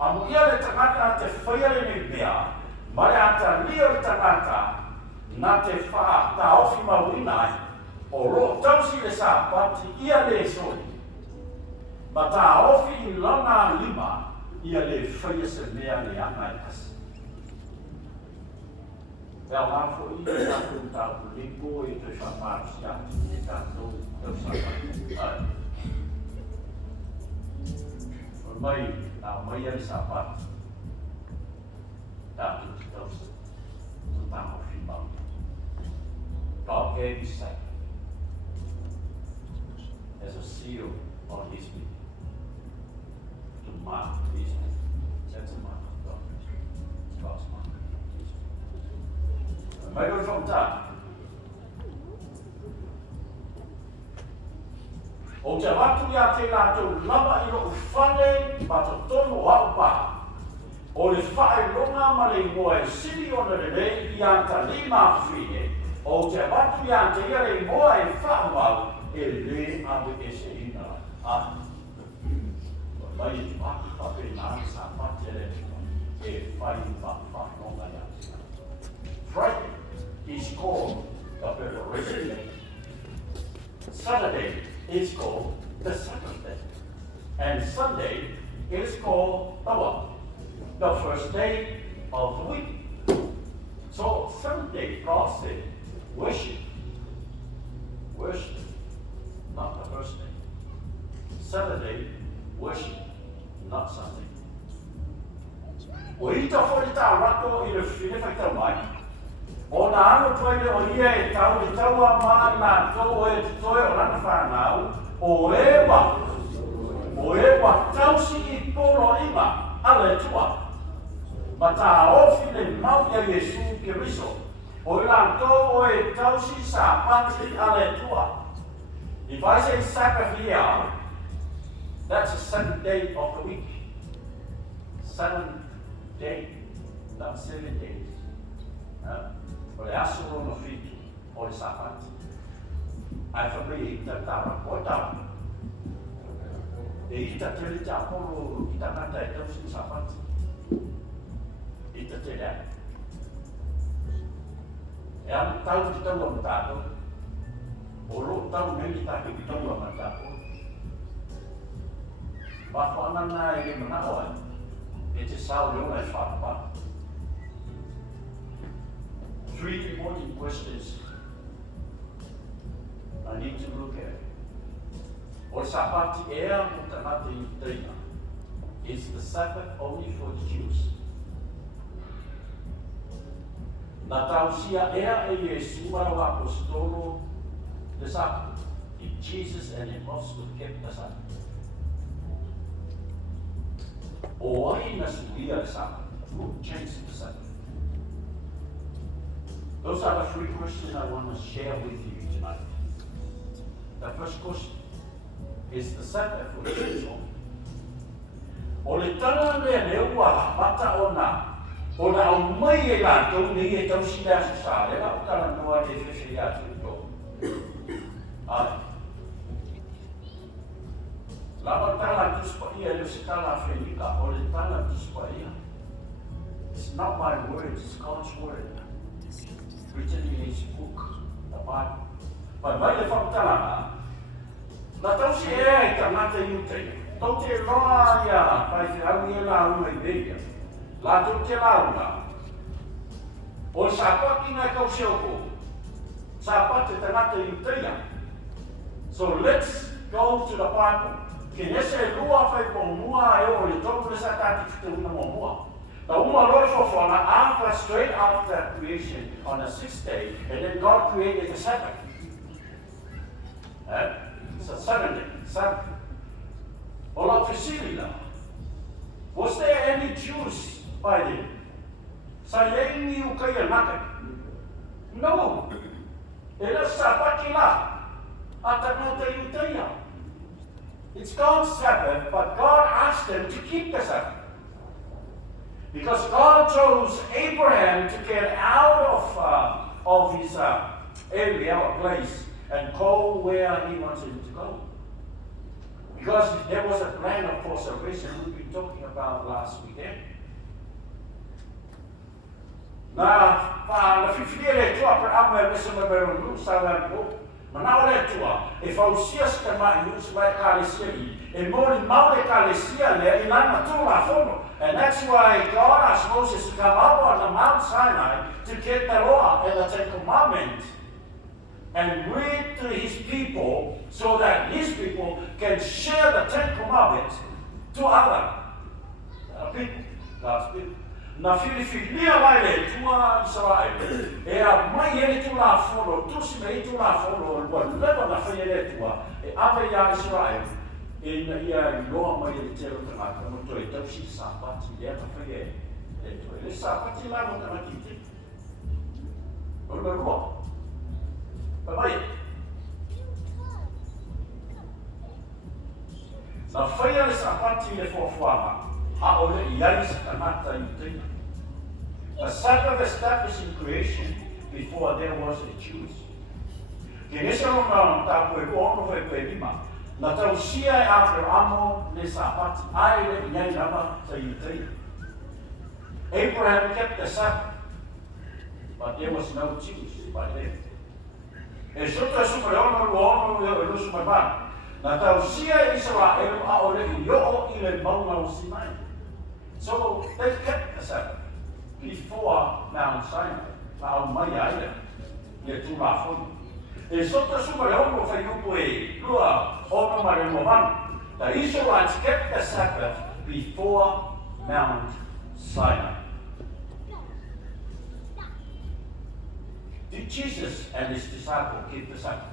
Amu ia le tangata te whaia le ni mea, mare ata lia le tangata, na te wha ta ofi mawinai, o ro tausi le sa pati ia le soi. Ma ta ofi I lona lima, ia le whaia se mea le angai kasi. Pea mafo I le tātou tātou liko I te whamaru si atu, I tātou tau sapati. O mai, a mai ali sapati, tātou te tausa, tu tāmo whimau. God gave his Sabbath as a seal on his people, to mark his people. That's a mark of God. It's God's mark. Mai oi whamta. O te watu ia te lātou lava I ro'u whane ma to tono au pa. O le whae ronga ma le moa e siri ona le rei I anta lima whine. O te watu ia te ia le moa e whaamau e le awe e se ina. Mai I whakape nā sa patere e whai whakonga ia. Friday is called the preparation day. Saturday is called the Sabbath day. And Sunday is called the what? The first day of the week. So Sunday, God said, worship. Worship, not the first day. Saturday, worship, not Sunday. O ita whori tā rako I le whine tau mai. O nā anu toile o ia e tau I taua mai nā tō e te toe o rana whanau, o e wa tausi I polo ima, ale tua. Ma tā ofi le mau ia Yesu ke riso, o I nā tō o e tausi sa pati ale tua. If I say Sabbath here, that's the seventh day of the week. 7th day, not 7 days. O le aso no fitu, o le sapati. Ai whamei I ta tāra koe tāra. E I ta tele te apolo I ta ngata e tausi sapati. I ta tele ai. E anu tau ki taua ma tātou. O ro tau nei ki tāke ki taua ma tātou. Mako anana e le manao ai. E te sao leona e whakapa. 3 important questions I need to look at. O sapati ea mo tanate I teina. Is the Sabbath only for the Jews? Na tausia ea e Yesu ara o apostolo the Sabbath. If Jesus and the apostles kept the Sabbath. O ai na suia the Sabbath. Who changed the Sabbath? Those are the 3 questions I want to share with you tonight. The first question is the Sabbath for the Jews only. O le tana lea le ua mata o nā, O na au mai e lātou ni e tau si lea sa le la o tala noa e whewhi atu tō. Ai. Lama tala tuspa ia le se tala Fenika o le tala tuspa ia. It's not my words, it's God's word. Written in his book, the Bible. Pai mai le whakatalanga. Na tau si e tangata iutei. Tau te loa ia, pai te au ia la uma i veia. La tau te la una. O sa paki ngai kau seoko. Sa pati tangata iutei. So let's go to the Bible. Ke nese lua whai po mua e o le tau le sa tati kite una mo mua. The woman also after straight after creation on the sixth day, and then God created the Sabbath. It's a Saturday, Sabbath. Ola Priscilla. Was there any Jews by then? Sayeni ukaya naka. No. Ela sabakila. Atanota yutaya. It's God's Sabbath, but God asked them to keep the Sabbath. Because God chose Abraham to get out of his area or place and go where he wanted him to go. Because there was a plan of salvation we've been talking about last weekend. Na whiwhia le tua per ama e mesa mabero nu sa ko. Mana ole tua e fausia ska mai nu sa mai kalesia e mori mau le kalesia le ilana tu la fono. And that's why God asked Moses to come up on the Mount Sinai to get the law and the Ten Commandments and read to his people so that his people can share the Ten Commandments to other people, God's people. Na whiwhinia mai le tua Israel, e a mai ele tu la fono, tusi mei tu la fono, lua lewa na whaia le tua, e awe ia Israel, e na ia loa mai le tero tangata, mo toi tausi sapati lea na whaia le tua. Le sapati la mo tangati te. O le rua. Pa mai. Na whaia le sapati le fofuama, a o le iai sa tangata i te. A Sabbath established in creation before there was a Jews. Ke nese ronga tapu e ono fai pe lima. Na tau sia e Abrahamo le sapati ai le iai nama sa iutei. Abraham kept the Sabbath, but there was no Jews by then. E soto e super ono e lusu mai bana. Na tau sia Israel a o le i le mauna o Sinai. So they kept the Sabbath before Mount Sinai, na mai ai le tūrafoni. E sota suma le ono whai upu e lua ono mare movan. The Israelites kept the Sabbath before Mount Sinai. Did Jesus and his disciples keep the Sabbath?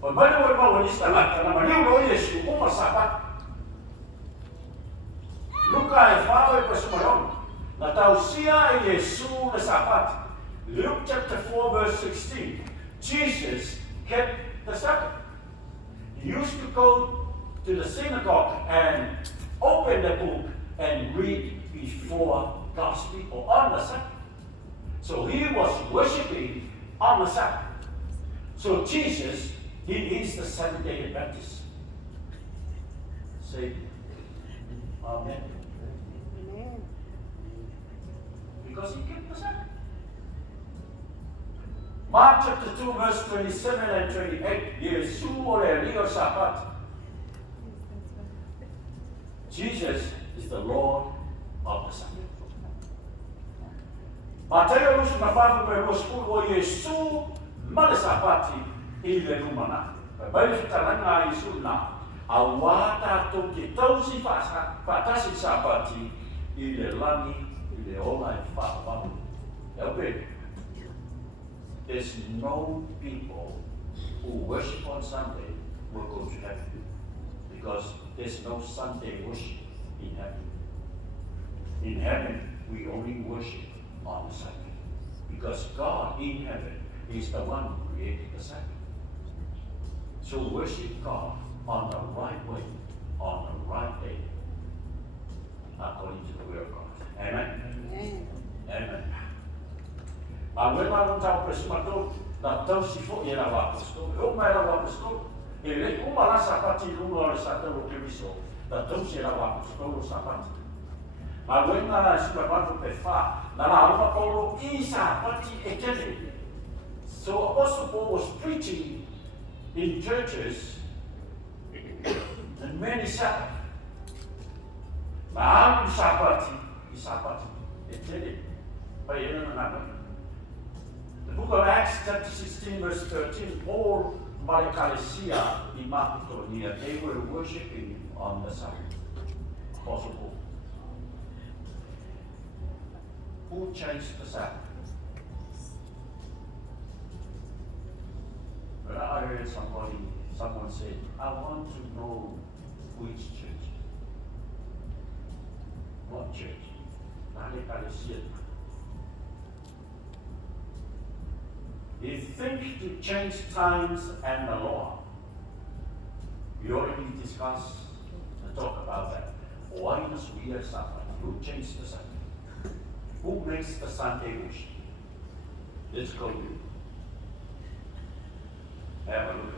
But when we go in this talata, na maliu no Yesu uma Sabbath. Luka e whawe pa suma le ono. Na tausia e Yesu le Sabbath. Luke chapter 4 verse 16. Jesus kept the Sabbath. He used to go to the synagogue and open the book and read before God's people on the Sabbath. So he was worshiping on the Sabbath. So Jesus, he is the Seventh-day Adventist. Say, Amen. Because he kept the Sabbath. Mark chapter 2 verse 27 and 28. Yesu ole rio Sabbath. Jesus is the Lord of the Sabbath. Mateo lusu na fafu pe rospul o Yesu male Sabbath i le rumana. Bai fitaranga Yesu na awata to ki tausi fatasi Sabbath i le lani i le ola e fafu. Elbe. There's no people who worship on Sunday will go to heaven because there's no Sunday worship in heaven. In heaven, we only worship on the Sabbath because God in heaven is the one who created the Sabbath. So worship God on the right way, on the right day, according to the will of God. Amen. Amen. Ma when I don't tell Presimato, that tells you for Yena Wapasto, oh my Wapasto, e come la sapati l'uno al Satano Cliviso, that tells you Wapasto Sapati. Ma when I Subato Pefa, Nala Polo, Sapati Eternity. So Apostle Paul was preaching in churches and many Sabbath. Ma Sapati, Eternity. The book of Acts, chapter 16, verse 13, Paul Malekalesia in Macedonia, they were worshipping on the Sabbath. Apostle Paul. Who changed the Sabbath? But I heard someone said, I want to know which church. What church? Malekalesia. He thinks to change times and the law. We already discussed and talked about that. Why must we have Sabbath? Who changed the Sabbath? Who makes the Sunday worship? Let's go with it. Have a look at it.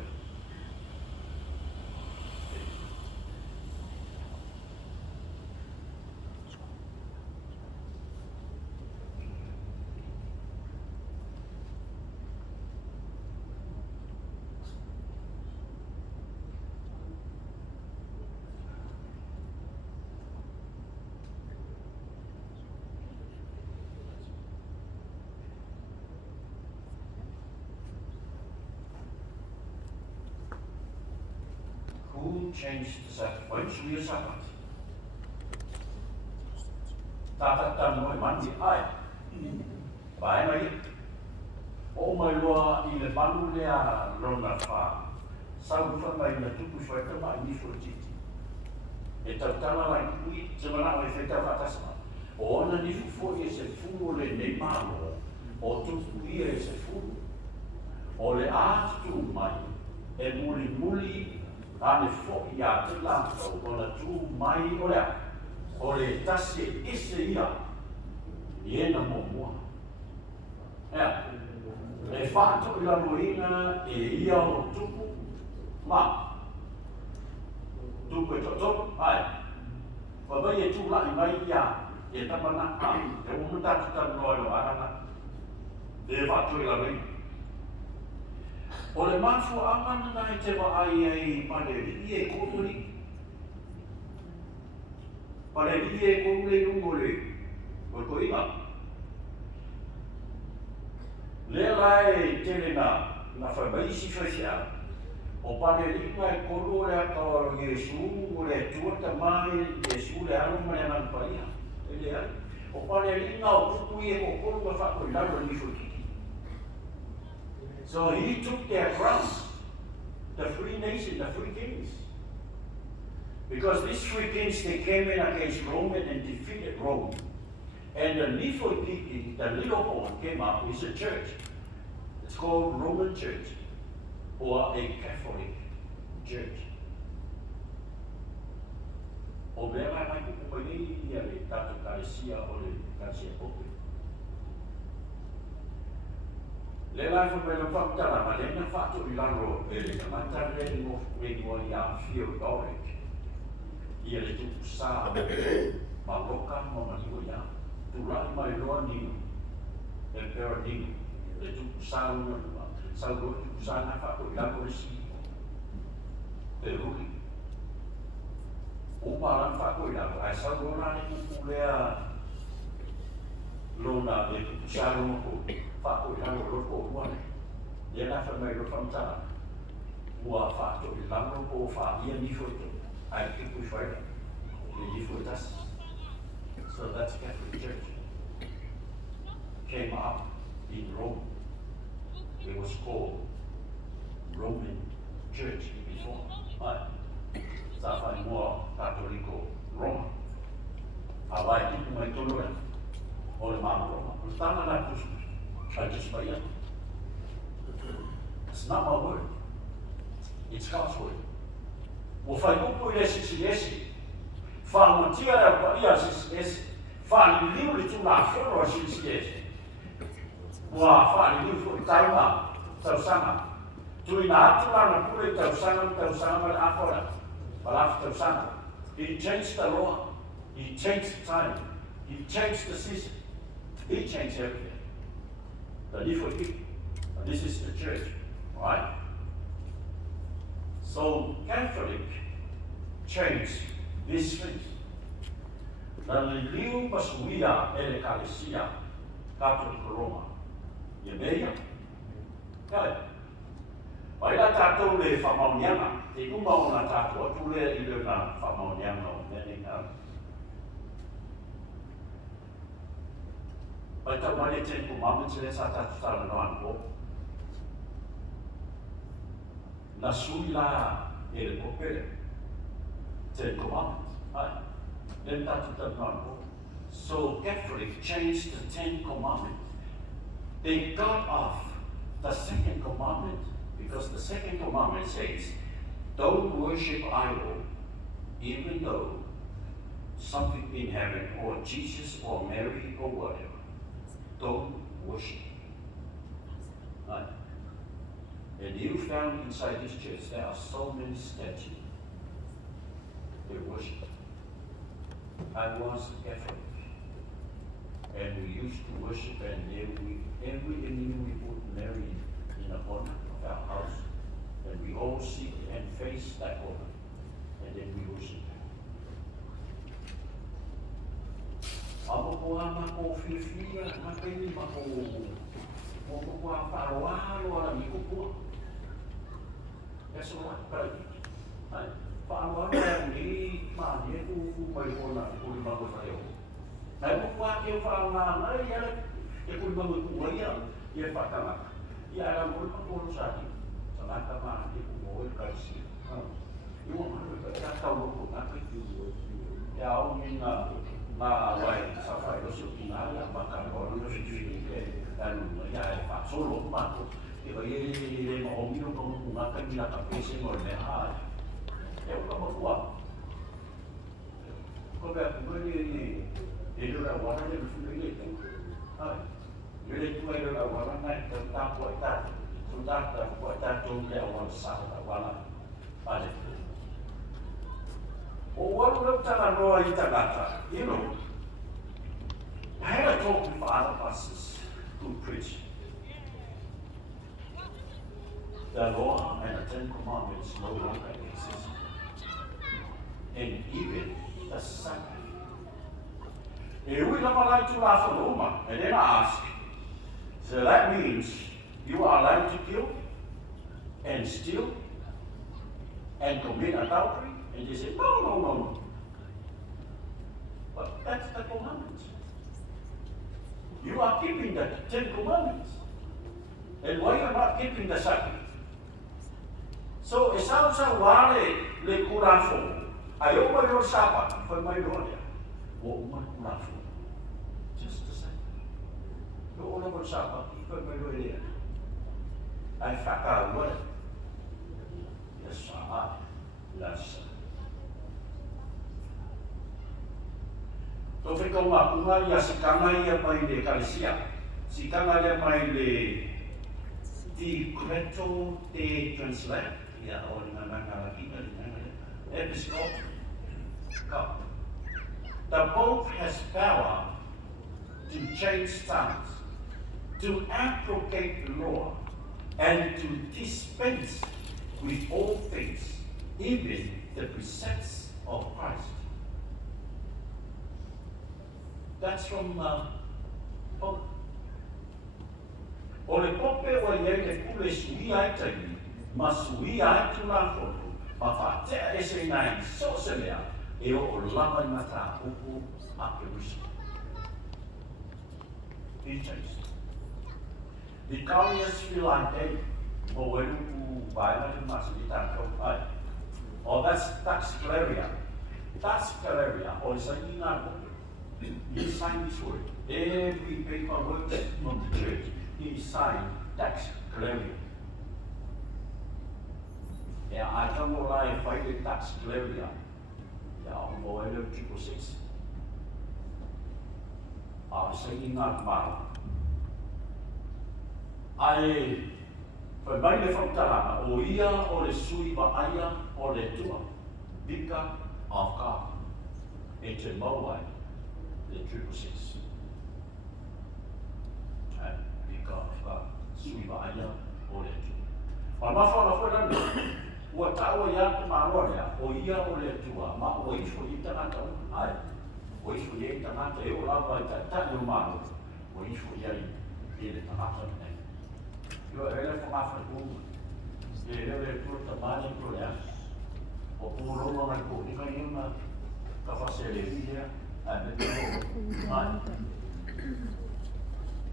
Who changed the Sabbath? Why should we have Sabbath? Tata moi mandi ai. Vai mai. O mai loa I le manu lea lona wha. Sau fa mai na tupu whaita mai ni furtiti. E tautala lai kui, te mana o e whaita whatasama. O ona ni fufo e se furu le nei mano. O tupu ia e se furu. O le atu mai. E muli ane fo'i ia te lanto o na tū mai o lea. O le tasi ise ia. I ena momoa. Ea. E whāto I la moina e ia o tupu. Ma. Tupu e totopu. Hai. Wawai e tūla I mai ia. E tamana a. E umutatu tanoa o arana. E whāto I la moina. O le mafu amana nai te wa ai paleri e kōmuri. Paleri e kōmuri rungore. O ko inga. Le lai tere na whaimaisi whaisia. O paleri ngai koro le aka o Yesu, o le tuata mai, Yesu le alo mai anan paia. E le ai. O paleri ngai o kuku e ko koro ma whako I lalo ni whakiki. So he took their crowns, the three nations, the three kings. Because these three kings, they came in against Rome and defeated Rome. And the Nephite, the little horn came up, is a church. It's called Roman Church, or a Catholic Church. O mea mai kukupai ia le tatu karesia o le karesia pope. Le lai fa me la whakutara, ma le na whātu I laro e le kamata le mo I a Theodoric. Ia le tupu sā ma roka ma maniwa ia. Turai mai loa ningu. Emperor ningu. Le tupu sā una lua. Sā loa tupu sā na whātu I laro e si. E ruhi. O maran whātu I laro. Ai sā loa rane kuku lea lona le tupu sā loma ko. Whātu I laro roko o ruane. Ia na whamai ro whamtara. Ua whātu I laro o wha ia nifoito. Ai kipu whaira. Le nifoitas. So that's Catholic Church. Came up in Rome. It was called Roman Church before. Zafai mua Catholico Roma. Awai kipu mai tolora. O le mama Roma. O tana na kusu. I just by it. It's not my word. It's God's word. O fai upu I esi si esi. Whāmutia rau pa ia si esi. whāniliu le tū la whoro sinsies. Mua whāniliu fu taunga, tausanga. Tui nā atu lana pule tausanga ma le afora. Malafi tausanga. He changed the law. He changed the time. He changed the season. He changed everything. The live for him. This is the church. Right? So Catholic changed these things. Na liu masuia ele kalesia Catholic Roma. Ia meia. Kai. Pai la tātou le whamaunianga. Te kumau na tātou atu le I le na whamaunianga o meninga. Pai tau mai le Ten Commandments le sa tātou tāna no anko. Na sui la ele kopere. Ten Commandments. Ai. Then tātou tāna no anko. So Catholic changed the Ten Commandments. They got off the second commandment because the second commandment says, don't worship idol, even though something in heaven or Jesus or Mary or whatever. Don't worship. Right. And you found inside this church there are so many statues. They worship. I was Catholic. And we used to worship, and every evening we put Mary in a corner of our house, and we all sit and face that corner, and then we worship. Amo ko ama ko filifia, makeni mako mo ko paroalo ala mikupo. Eso what para ni. Paroalo ni ma ni ku mai ona ku mako sayo. Nai buat yang faham na ia ia pun bangun kuaya ia fakama ia alam pun pun sakit selaka mah dia pun mau kasih iu mah dia tahu pun apa itu ya orang na wai sampai dosu tinggal yang bakal orang dosu ini dan ya pak solo mah dia ia mau minum kamu makan bila kafe semua dah ya kamu kuat kau berapa ni Ele era o homem do filho dele. Ele tu era o homem né, tá coitado. Tu tá coitado tu é o homem sábado agora. Vale. O outro não tá na rua aí tá gata. You know. I had a talk with other pastors who preach. The law and the Ten Commandments no longer exist. And even the sacrifice. We don't like to laugh at Roma. And then I ask, so that means you are allowed to kill and steal and commit adultery? And they say, no. But that's the commandments. You are keeping the Ten Commandments. And why you are not keeping the Sabbath? So, esau sa wale le kurafo. Ayaw mo yung Sabbath, for my Lord. O umat kurafo. Just the same. Doon naman Sabbath, ikaw may Lord yan. Ay fakawal. Yes, lasa. So, ikaw makunga niya, si kamay niya may le kalisiya. Si kamay niya may le decreto de translate. Ya, o nga nangalaki na Episcopal. The Pope has power to change tongues, to abrogate the law, and to dispense with all things, even the precepts of Christ. That's from Pope. O le Pope o iei le kule sui ai taimi, ma sui ai tu la fotu, ma whatea ese nai so se mea, e o lama I mata upu a ke wisi. He changed. The colonists feel like they o wenu ku baila le masulita ko ai. Oh, that's taxicleria. Taxicleria, o isa ina ko. He signed this word. Every paperwork of the church, he signed taxicleria. Yeah, I come alive fighting taxicleria. Yeah, I'm going to 666. sa ingat mau. Ai fa mai le whakatara o ia o le sui wa aia o le tua bika of God e te mauai le 666. Bika of God sui wa aia o le tua. Ma mawhana whanani ua taua ia te maroa o ia o le tua ma o ifo i tangata ai o ifo i tangata e o lawa i tata o maro o ifo i ai i le tangata nei. Yo ele fa ma fa ku ele tu ta mane ko ya o ku ro ma ko ni ka yema ka fa se le dia and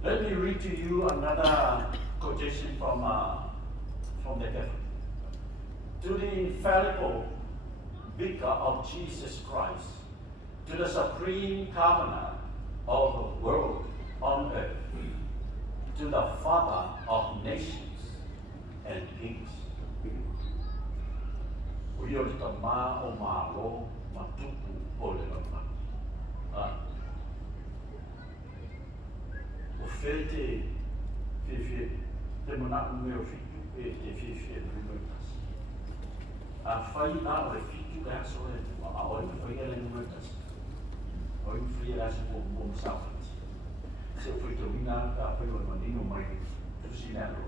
let me read to you another quotation from the Bible. To the infallible vicar of Jesus Christ, to the supreme governor of the world on earth, to the Father of nations and kings. Uyo le tama o malo matupu o le lama. O fete fefe te mana ume o fitu e te fefe ume o tasi. A fai na o e fitu ka aso e a oi fai ele ume o tasi. Oi fai ele aso o mo sawati. Se o fai te wina ka fai o manino mai tusinero.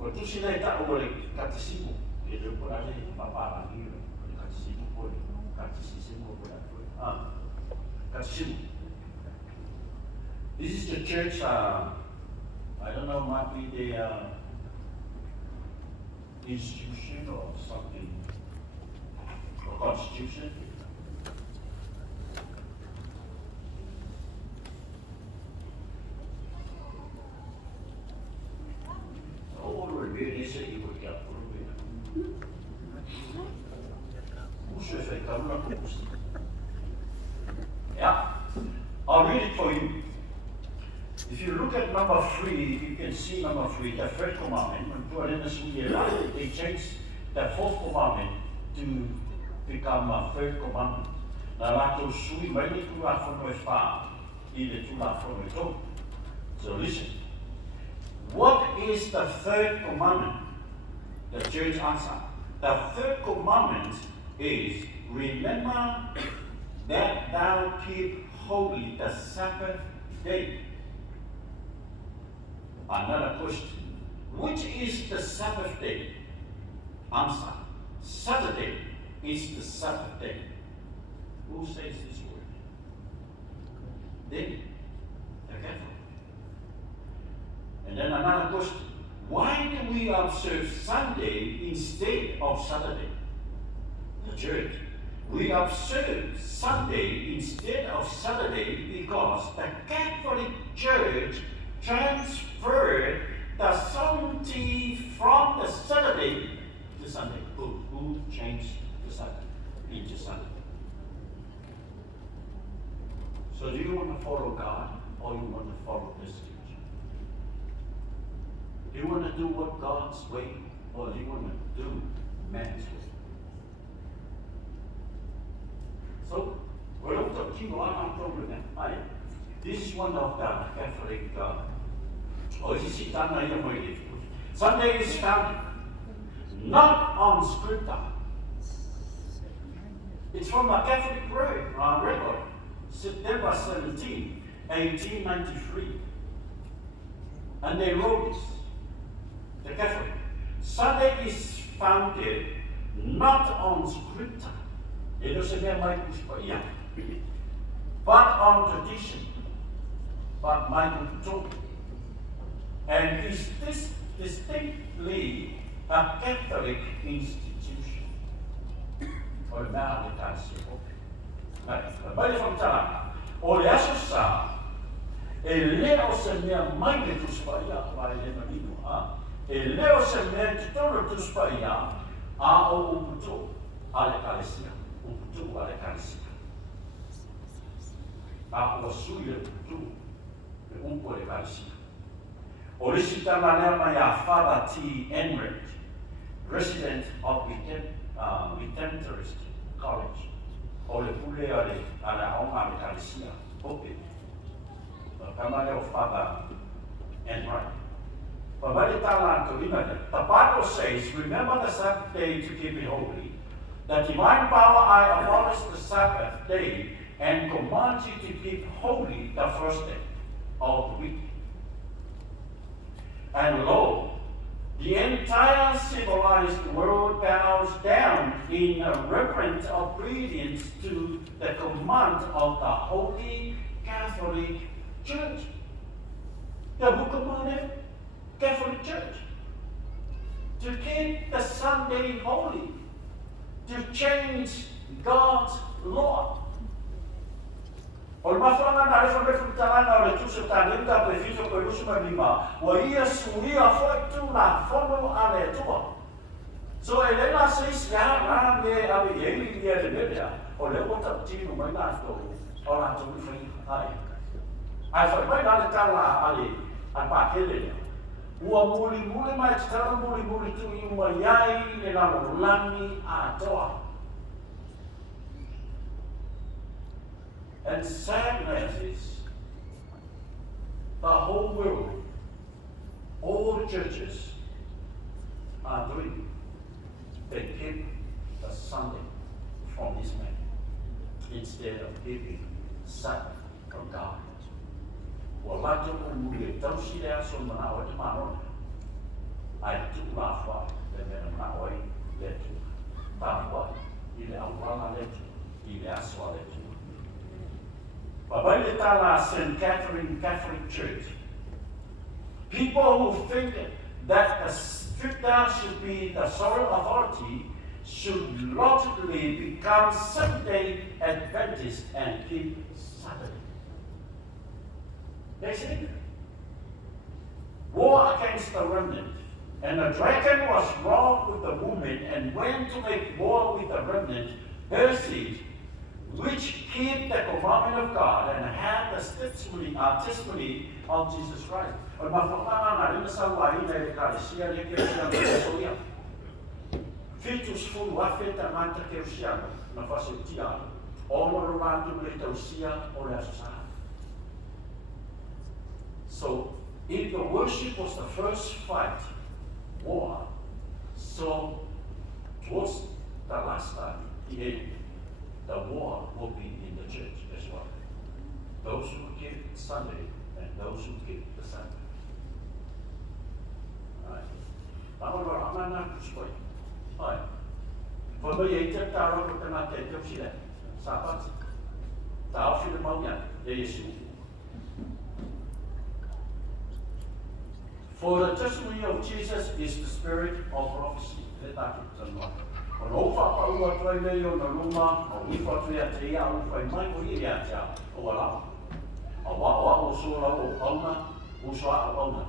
O tusina e ta o le katisimu e le pora le papara hiro le katisimu o le katisimu o le katisimu. This is the church, I don't know, might be the institution or something, or constitution. Oh, we're really saying we got yeah, I'll read it for you. If you look at number 3, you can see number 3, the third commandment. They changed the fourth commandment to become a third commandment. So listen. What is the third commandment? The church answer. The third commandment is, remember that thou keep holy the Sabbath day. Another question. Which is the Sabbath day? Answer. Saturday is the Sabbath day. Who says this word? They. The Catholic. And then another question. Why do we observe Sunday instead of Saturday? The church. We observe Sunday instead of Saturday because the Catholic Church transferred the sovereignty from the Saturday to Sunday. Who changed the Saturday into Sunday? So do you want to follow God or you want to follow this church? Do you want to do what God's way or do you want to do man's way? So, we're not talking about problem. This is one of the Catholic Sunday is founded not on scripture. It's from a Catholic record, September 17, 1893. And they wrote this, the Catholic. Sunday is founded not on scripture, but on tradition, but Michael told. And is this distinctly a Catholic institution? Or now the Catholic. Bale from Tala, o le aso sa, e leo se mea mai le tuspaia, vai le manino, e leo se mea titolo tuspaia, a o uputo, ale kalesia, uputo ale kalesia. A o sui le uputo, le umpo le kalesia. Orishita Manama Father T. Enright, resident of Redemptorist College, Ole Pule Ale Ala Oma Metalisia, Okay. Kamane o Father and right. The Bible says, remember the Sabbath day to keep it holy. The divine power I abolish the Sabbath day and command you to keep holy the first day of the week. And lo, the entire civilized world bows down in reverent obedience to the command of the Holy Catholic Church. The who commanded Catholic Church to keep the Sunday holy, to change God's law. Olmafanga na refa mefutana o le tuso talinga prefiso ko lusuma lima wa ia suia foi tu na fono ale tua. So elena says ya na me ave yeli ni ele media o le ota tino mai na to o la tu fai ai. Ai fa mai na le tala ale a pa kele. Ua muli mai tala muli tu i uma yai le na langi a toa. And sadness is the whole world, all the churches are doing. They keep the Sunday from this man instead of keeping Sabbath from God. Wala tu umuli tau sila so mana o te mano. Ai tu la fa le mena mana oi le tu. Tātua i le awala le tu, i le aswa le tu. But St. Catherine Catholic Church, people who think that the scripture should be the sole authority should logically become Seventh-day Adventists and keep Saturday. They say war against the remnant, and the dragon was wrought with the woman and went to make war with the remnant, her seed, which keep the commandment of God and have the testimony of Jesus Christ. Fitus fulu afeta manta keusiano na facilitiano. Ono romanto le tausia o le asosana. So, if the worship was the first fight, war, so towards the last time, the end, the war will be in the church as well. Those who keep Sunday and those who keep the Sabbath. Right. Right. For the eight tower of the mountain of Chile, Sabbath, Tao Philemon, Yesu. For the testimony of Jesus is the spirit of prophecy. Let that be the Lord. O ofa pa ua toi mei o na luma, o ifa toi a te ia ufa I mai o i ea tea, o ala. A wa o sora o pauna, uso a pauna.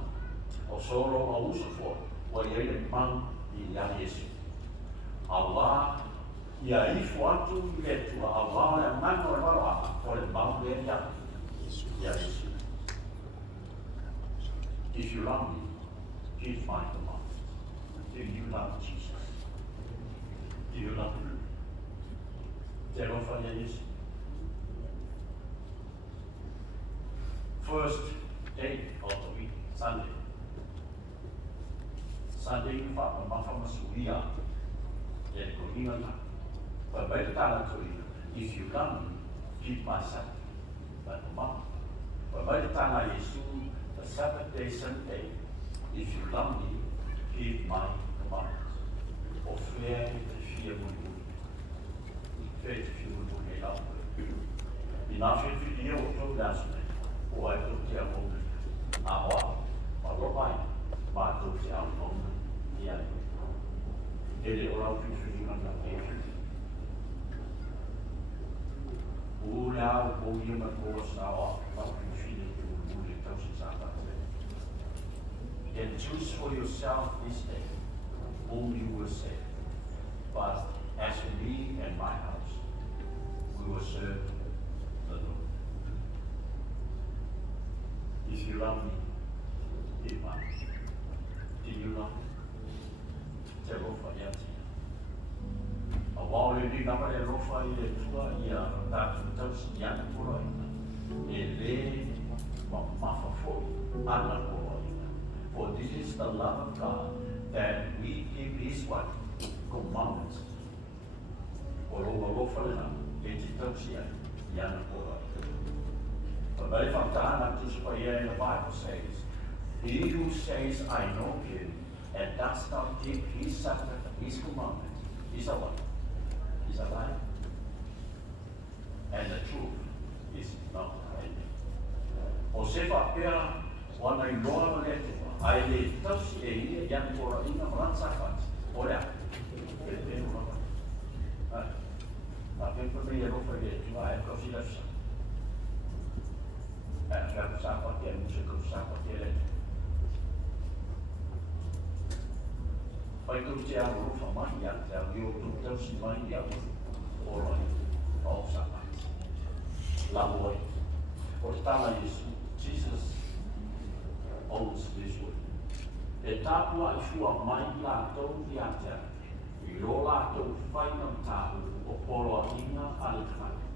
O soro o uso fo, o i eile mang I ia Yesu. A wa, ia ifo atu I le tua, a wa le mano e waroa, o le mang le ia Yesu. If you love me, keep my commandments. Do you love Jesus? Do you love him? First day of the week, Sunday. Sunday, Mafama Suia, and Corina. But by the time if you love me, keep my Sabbath. But by the time I assume the Sabbath day, Sunday, if you love me, keep my commandments. Or fear the fear will faith if you will get up. Enough if you hear what that's or I don't care about it. I don't mind. But I don't care about it. Yeah. Did it all out for you on that day. Who now, who you might go now, what you feel it to move the touches out of it. Then choose for yourself this day whom you will save. But as for me and my house, we will serve the Lord. If you love me, keep my. Do you love me? Tell me for your A while you did not let go for you, I got to touch young boy. ele mafafoi ana koroina. For this is the love of God, that we keep His what? Commandments. Olo falena e te tausia yana koroina. But very from time to the Bible says, he who says, I know him, and does not keep his commandments, is a what? Is a lie. And the truth is not in him. O se whapea, wana I loa letua, ai le tausi e ia yan kora ina maransa whati. Orea, e penu mama. A pepa me e rofa e tua e kosi lefsa. E whiaku sa whati e musa kau sa whati e letua. Pai kau te ao rofa mai a te ao i o tu tausi mai a o roi o sa whati. La moi. O te tala Yesu, Jesus owns this word. E tāpua I fua mai lātou i atea. I lo lātou whaina tāu o polo a inga ale kanaka.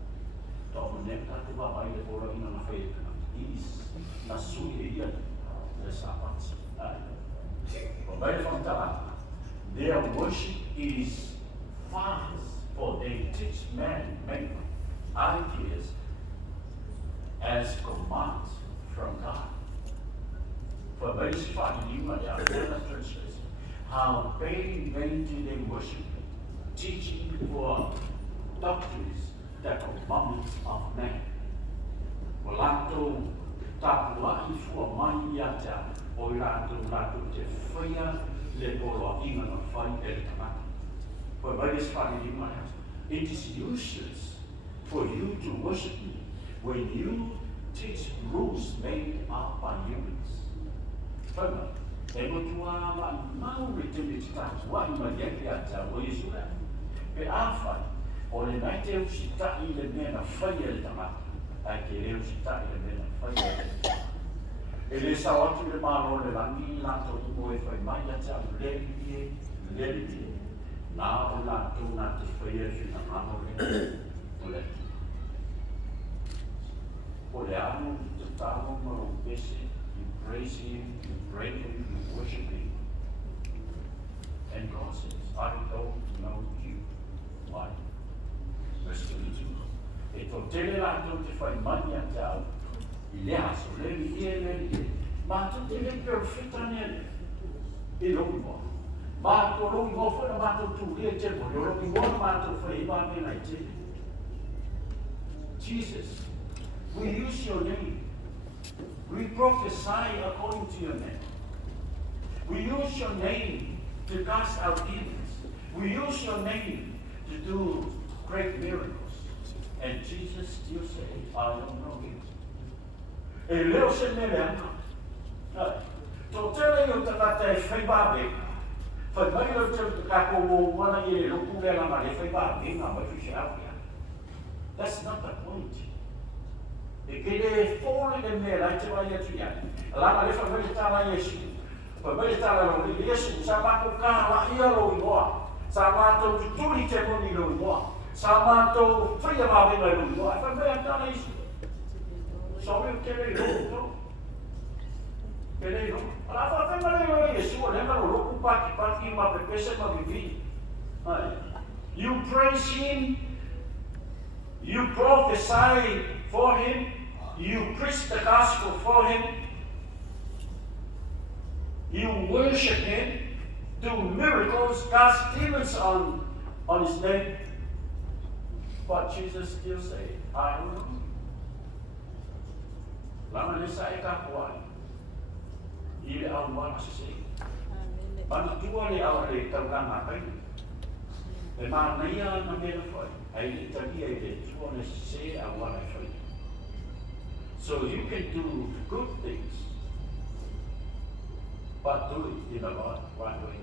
Tā o neka te wawai le polo inga na whaia kanaka. Is na sui e ia le sapati. O mai whantara. Their worship is fast, for they teach men ideas as commands from God. For very fun, you might have translation. How very do they worship, teaching for doctrines that commandments of men. Walato tapua ifua mai yata o lato te whaia le polo inga na whai e le tamaki. For very fun, you might have. It is useless for you to worship me when you teach rules made up by humans. Whanga, e motua mauri te me titaki wai mariaki a te o Yesura. Pe awhai, o le mai te usita I le mena whai e le tamaki. Ai ke le usita I le mena whai e le tamaki. E le sao atu le malo le rangi lato I moe whai mai a te au lerie. Nā o lato nā te whai e whina mano le le. O le anu te tālo maro pese, you praise Him, you pray Him, you worship Him. And God says, I don't know you. Why? Verse 22. E tō tele lātou te whai mani a te au, I le aso, le. Mā tō te le perfecta nele. I roki moa. Mā tō roki moa whana mā tō tū lia te mo, I roki moa mā tō whai mā mena I te. Jesus, we use your name. We prophesy according to your name. We use your name to cast out demons. We use your name to do great miracles. And Jesus still says, I don't know you. E leo se me le ana. Tō tele I o te lata e whaibabe. Whai mai o te kako o wana I le loku le lama le whaibabe ngā mai whiwhi awhia. That's not the point. E kere fōre le me lai te wai atu iani. Lama le whai tala Yesu. Whai tala lo le Yesu. Sa mako kāla ia lo I noa. Sa mātou tuturi te moni lo I noa. Sa mātou whia mawenga lo I noa. Whai tala Yesu. Sorry, kere lo. Kere lo. Ala whai lo Yesu. O lema lo roku paki ma pepese ma vivi. You praise Him. You prophesy for Him. You preach the gospel for Him. You worship Him. Do miracles, cast demons on His name. But Jesus still says, I don't know. Lama le sa e kapuai. I le au wana se. Mana tua le au le tauranga pai. E mana ia na mena whai. Ai le takia I le tua le se a wana whai. So you can do good things, but do it in a right way.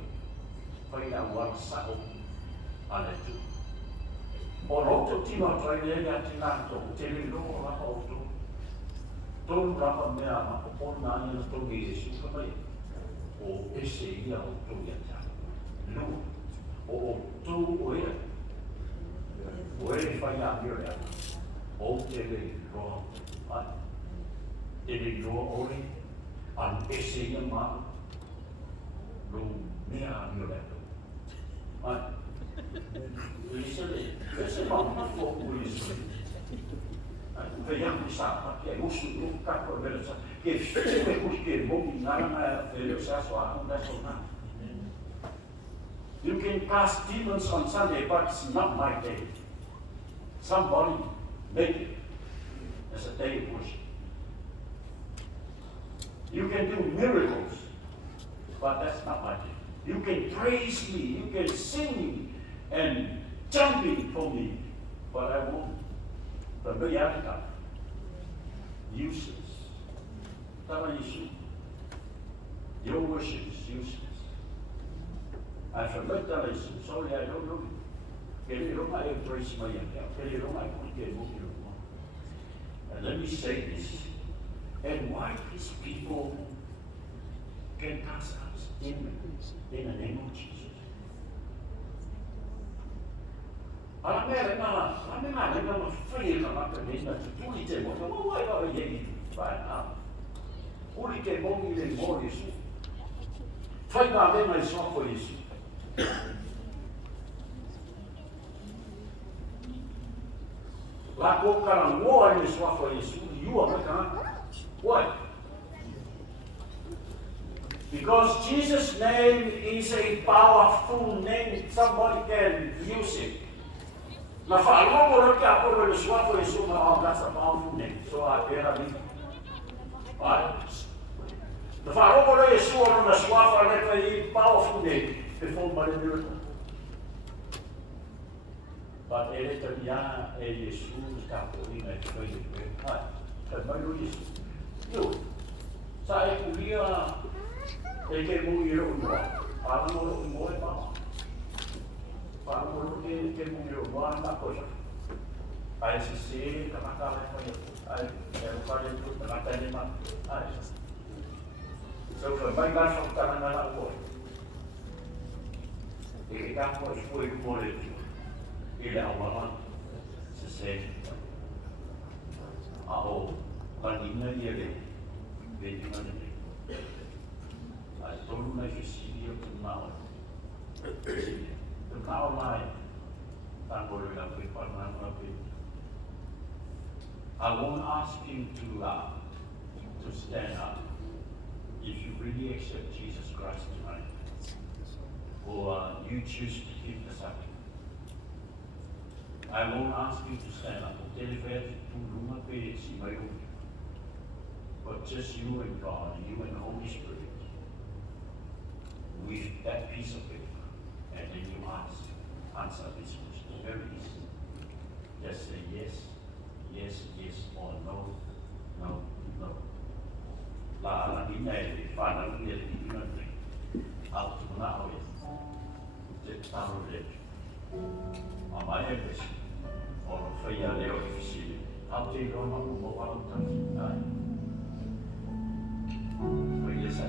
Whai a wana sao ale tu. O roto tima trai le a tinato, te le roa rapa o tu. Tōru rapa mea mako pona ania tōru Yesu kamai. O ese ia o tōru iata. Lua. O tōru o ea. O ere whai a mire ana. O te le roa. Right? It ignore only an essay man. No, me and you left. Right? Listen, mama, for police. Vediamo di sapere che uso un capo della che se che molti non è so adesso no. You can cast demons on Sunday, but it's not my day. Somebody make it as a day of worship. You can do miracles, but that's not my day. You can praise me, you can sing and jumping for me, but I won't. But reality, useless. Tama Yesu. Your worship is useless. I forgot that Yesu. Sorry, I don't know. Kaya roma ay praise mo yan. Kaya roma ay kaya mo kinuha. And let me say this. And why these people can cast out demons in the name of Jesus? Alam nga ma-fail ka magkanina. Ulitin mo, why are you right now? Ulitin mo, ilin mo, Yesu. Fai nga rin may song for Yesu. Lako ka lang mo ay song for Yesu. You are ka. Why? Because Jesus' name is a powerful name. Somebody can use it. Na falou por que a por ele só foi isso uma graça powerful. So I era ali. Right. Na falou por ele só uma só foi ele powerful before my miracle. But ele também ele Jesus capoeira foi de pé. Também isso. Eu sai curia ele que morreu no. Para não morrer para para o que morreu na coisa. Aí se camarada foi aí eu falei tudo na telema. Aí so foi mais baixo que tá na rua. E que campo foi morrer. Ele é uma se sente ao panina ele veio na I told him I see you tomorrow. Tomorrow night, I won't ask you to stand up if you really accept Jesus Christ tonight, or you choose to keep the sabbath. I won't ask you to stand up. But just you and God, you and the Holy Spirit, with that piece of paper, and then you answer this question. Very easy. Just say yes, yes, yes, or no, no, no. La dinheiro, fala no dia de dinheiro, alto na hora, você está no leite. A mãe é bem, ou não foi a lei oficial, alto e não uma boa vontade. Foi essa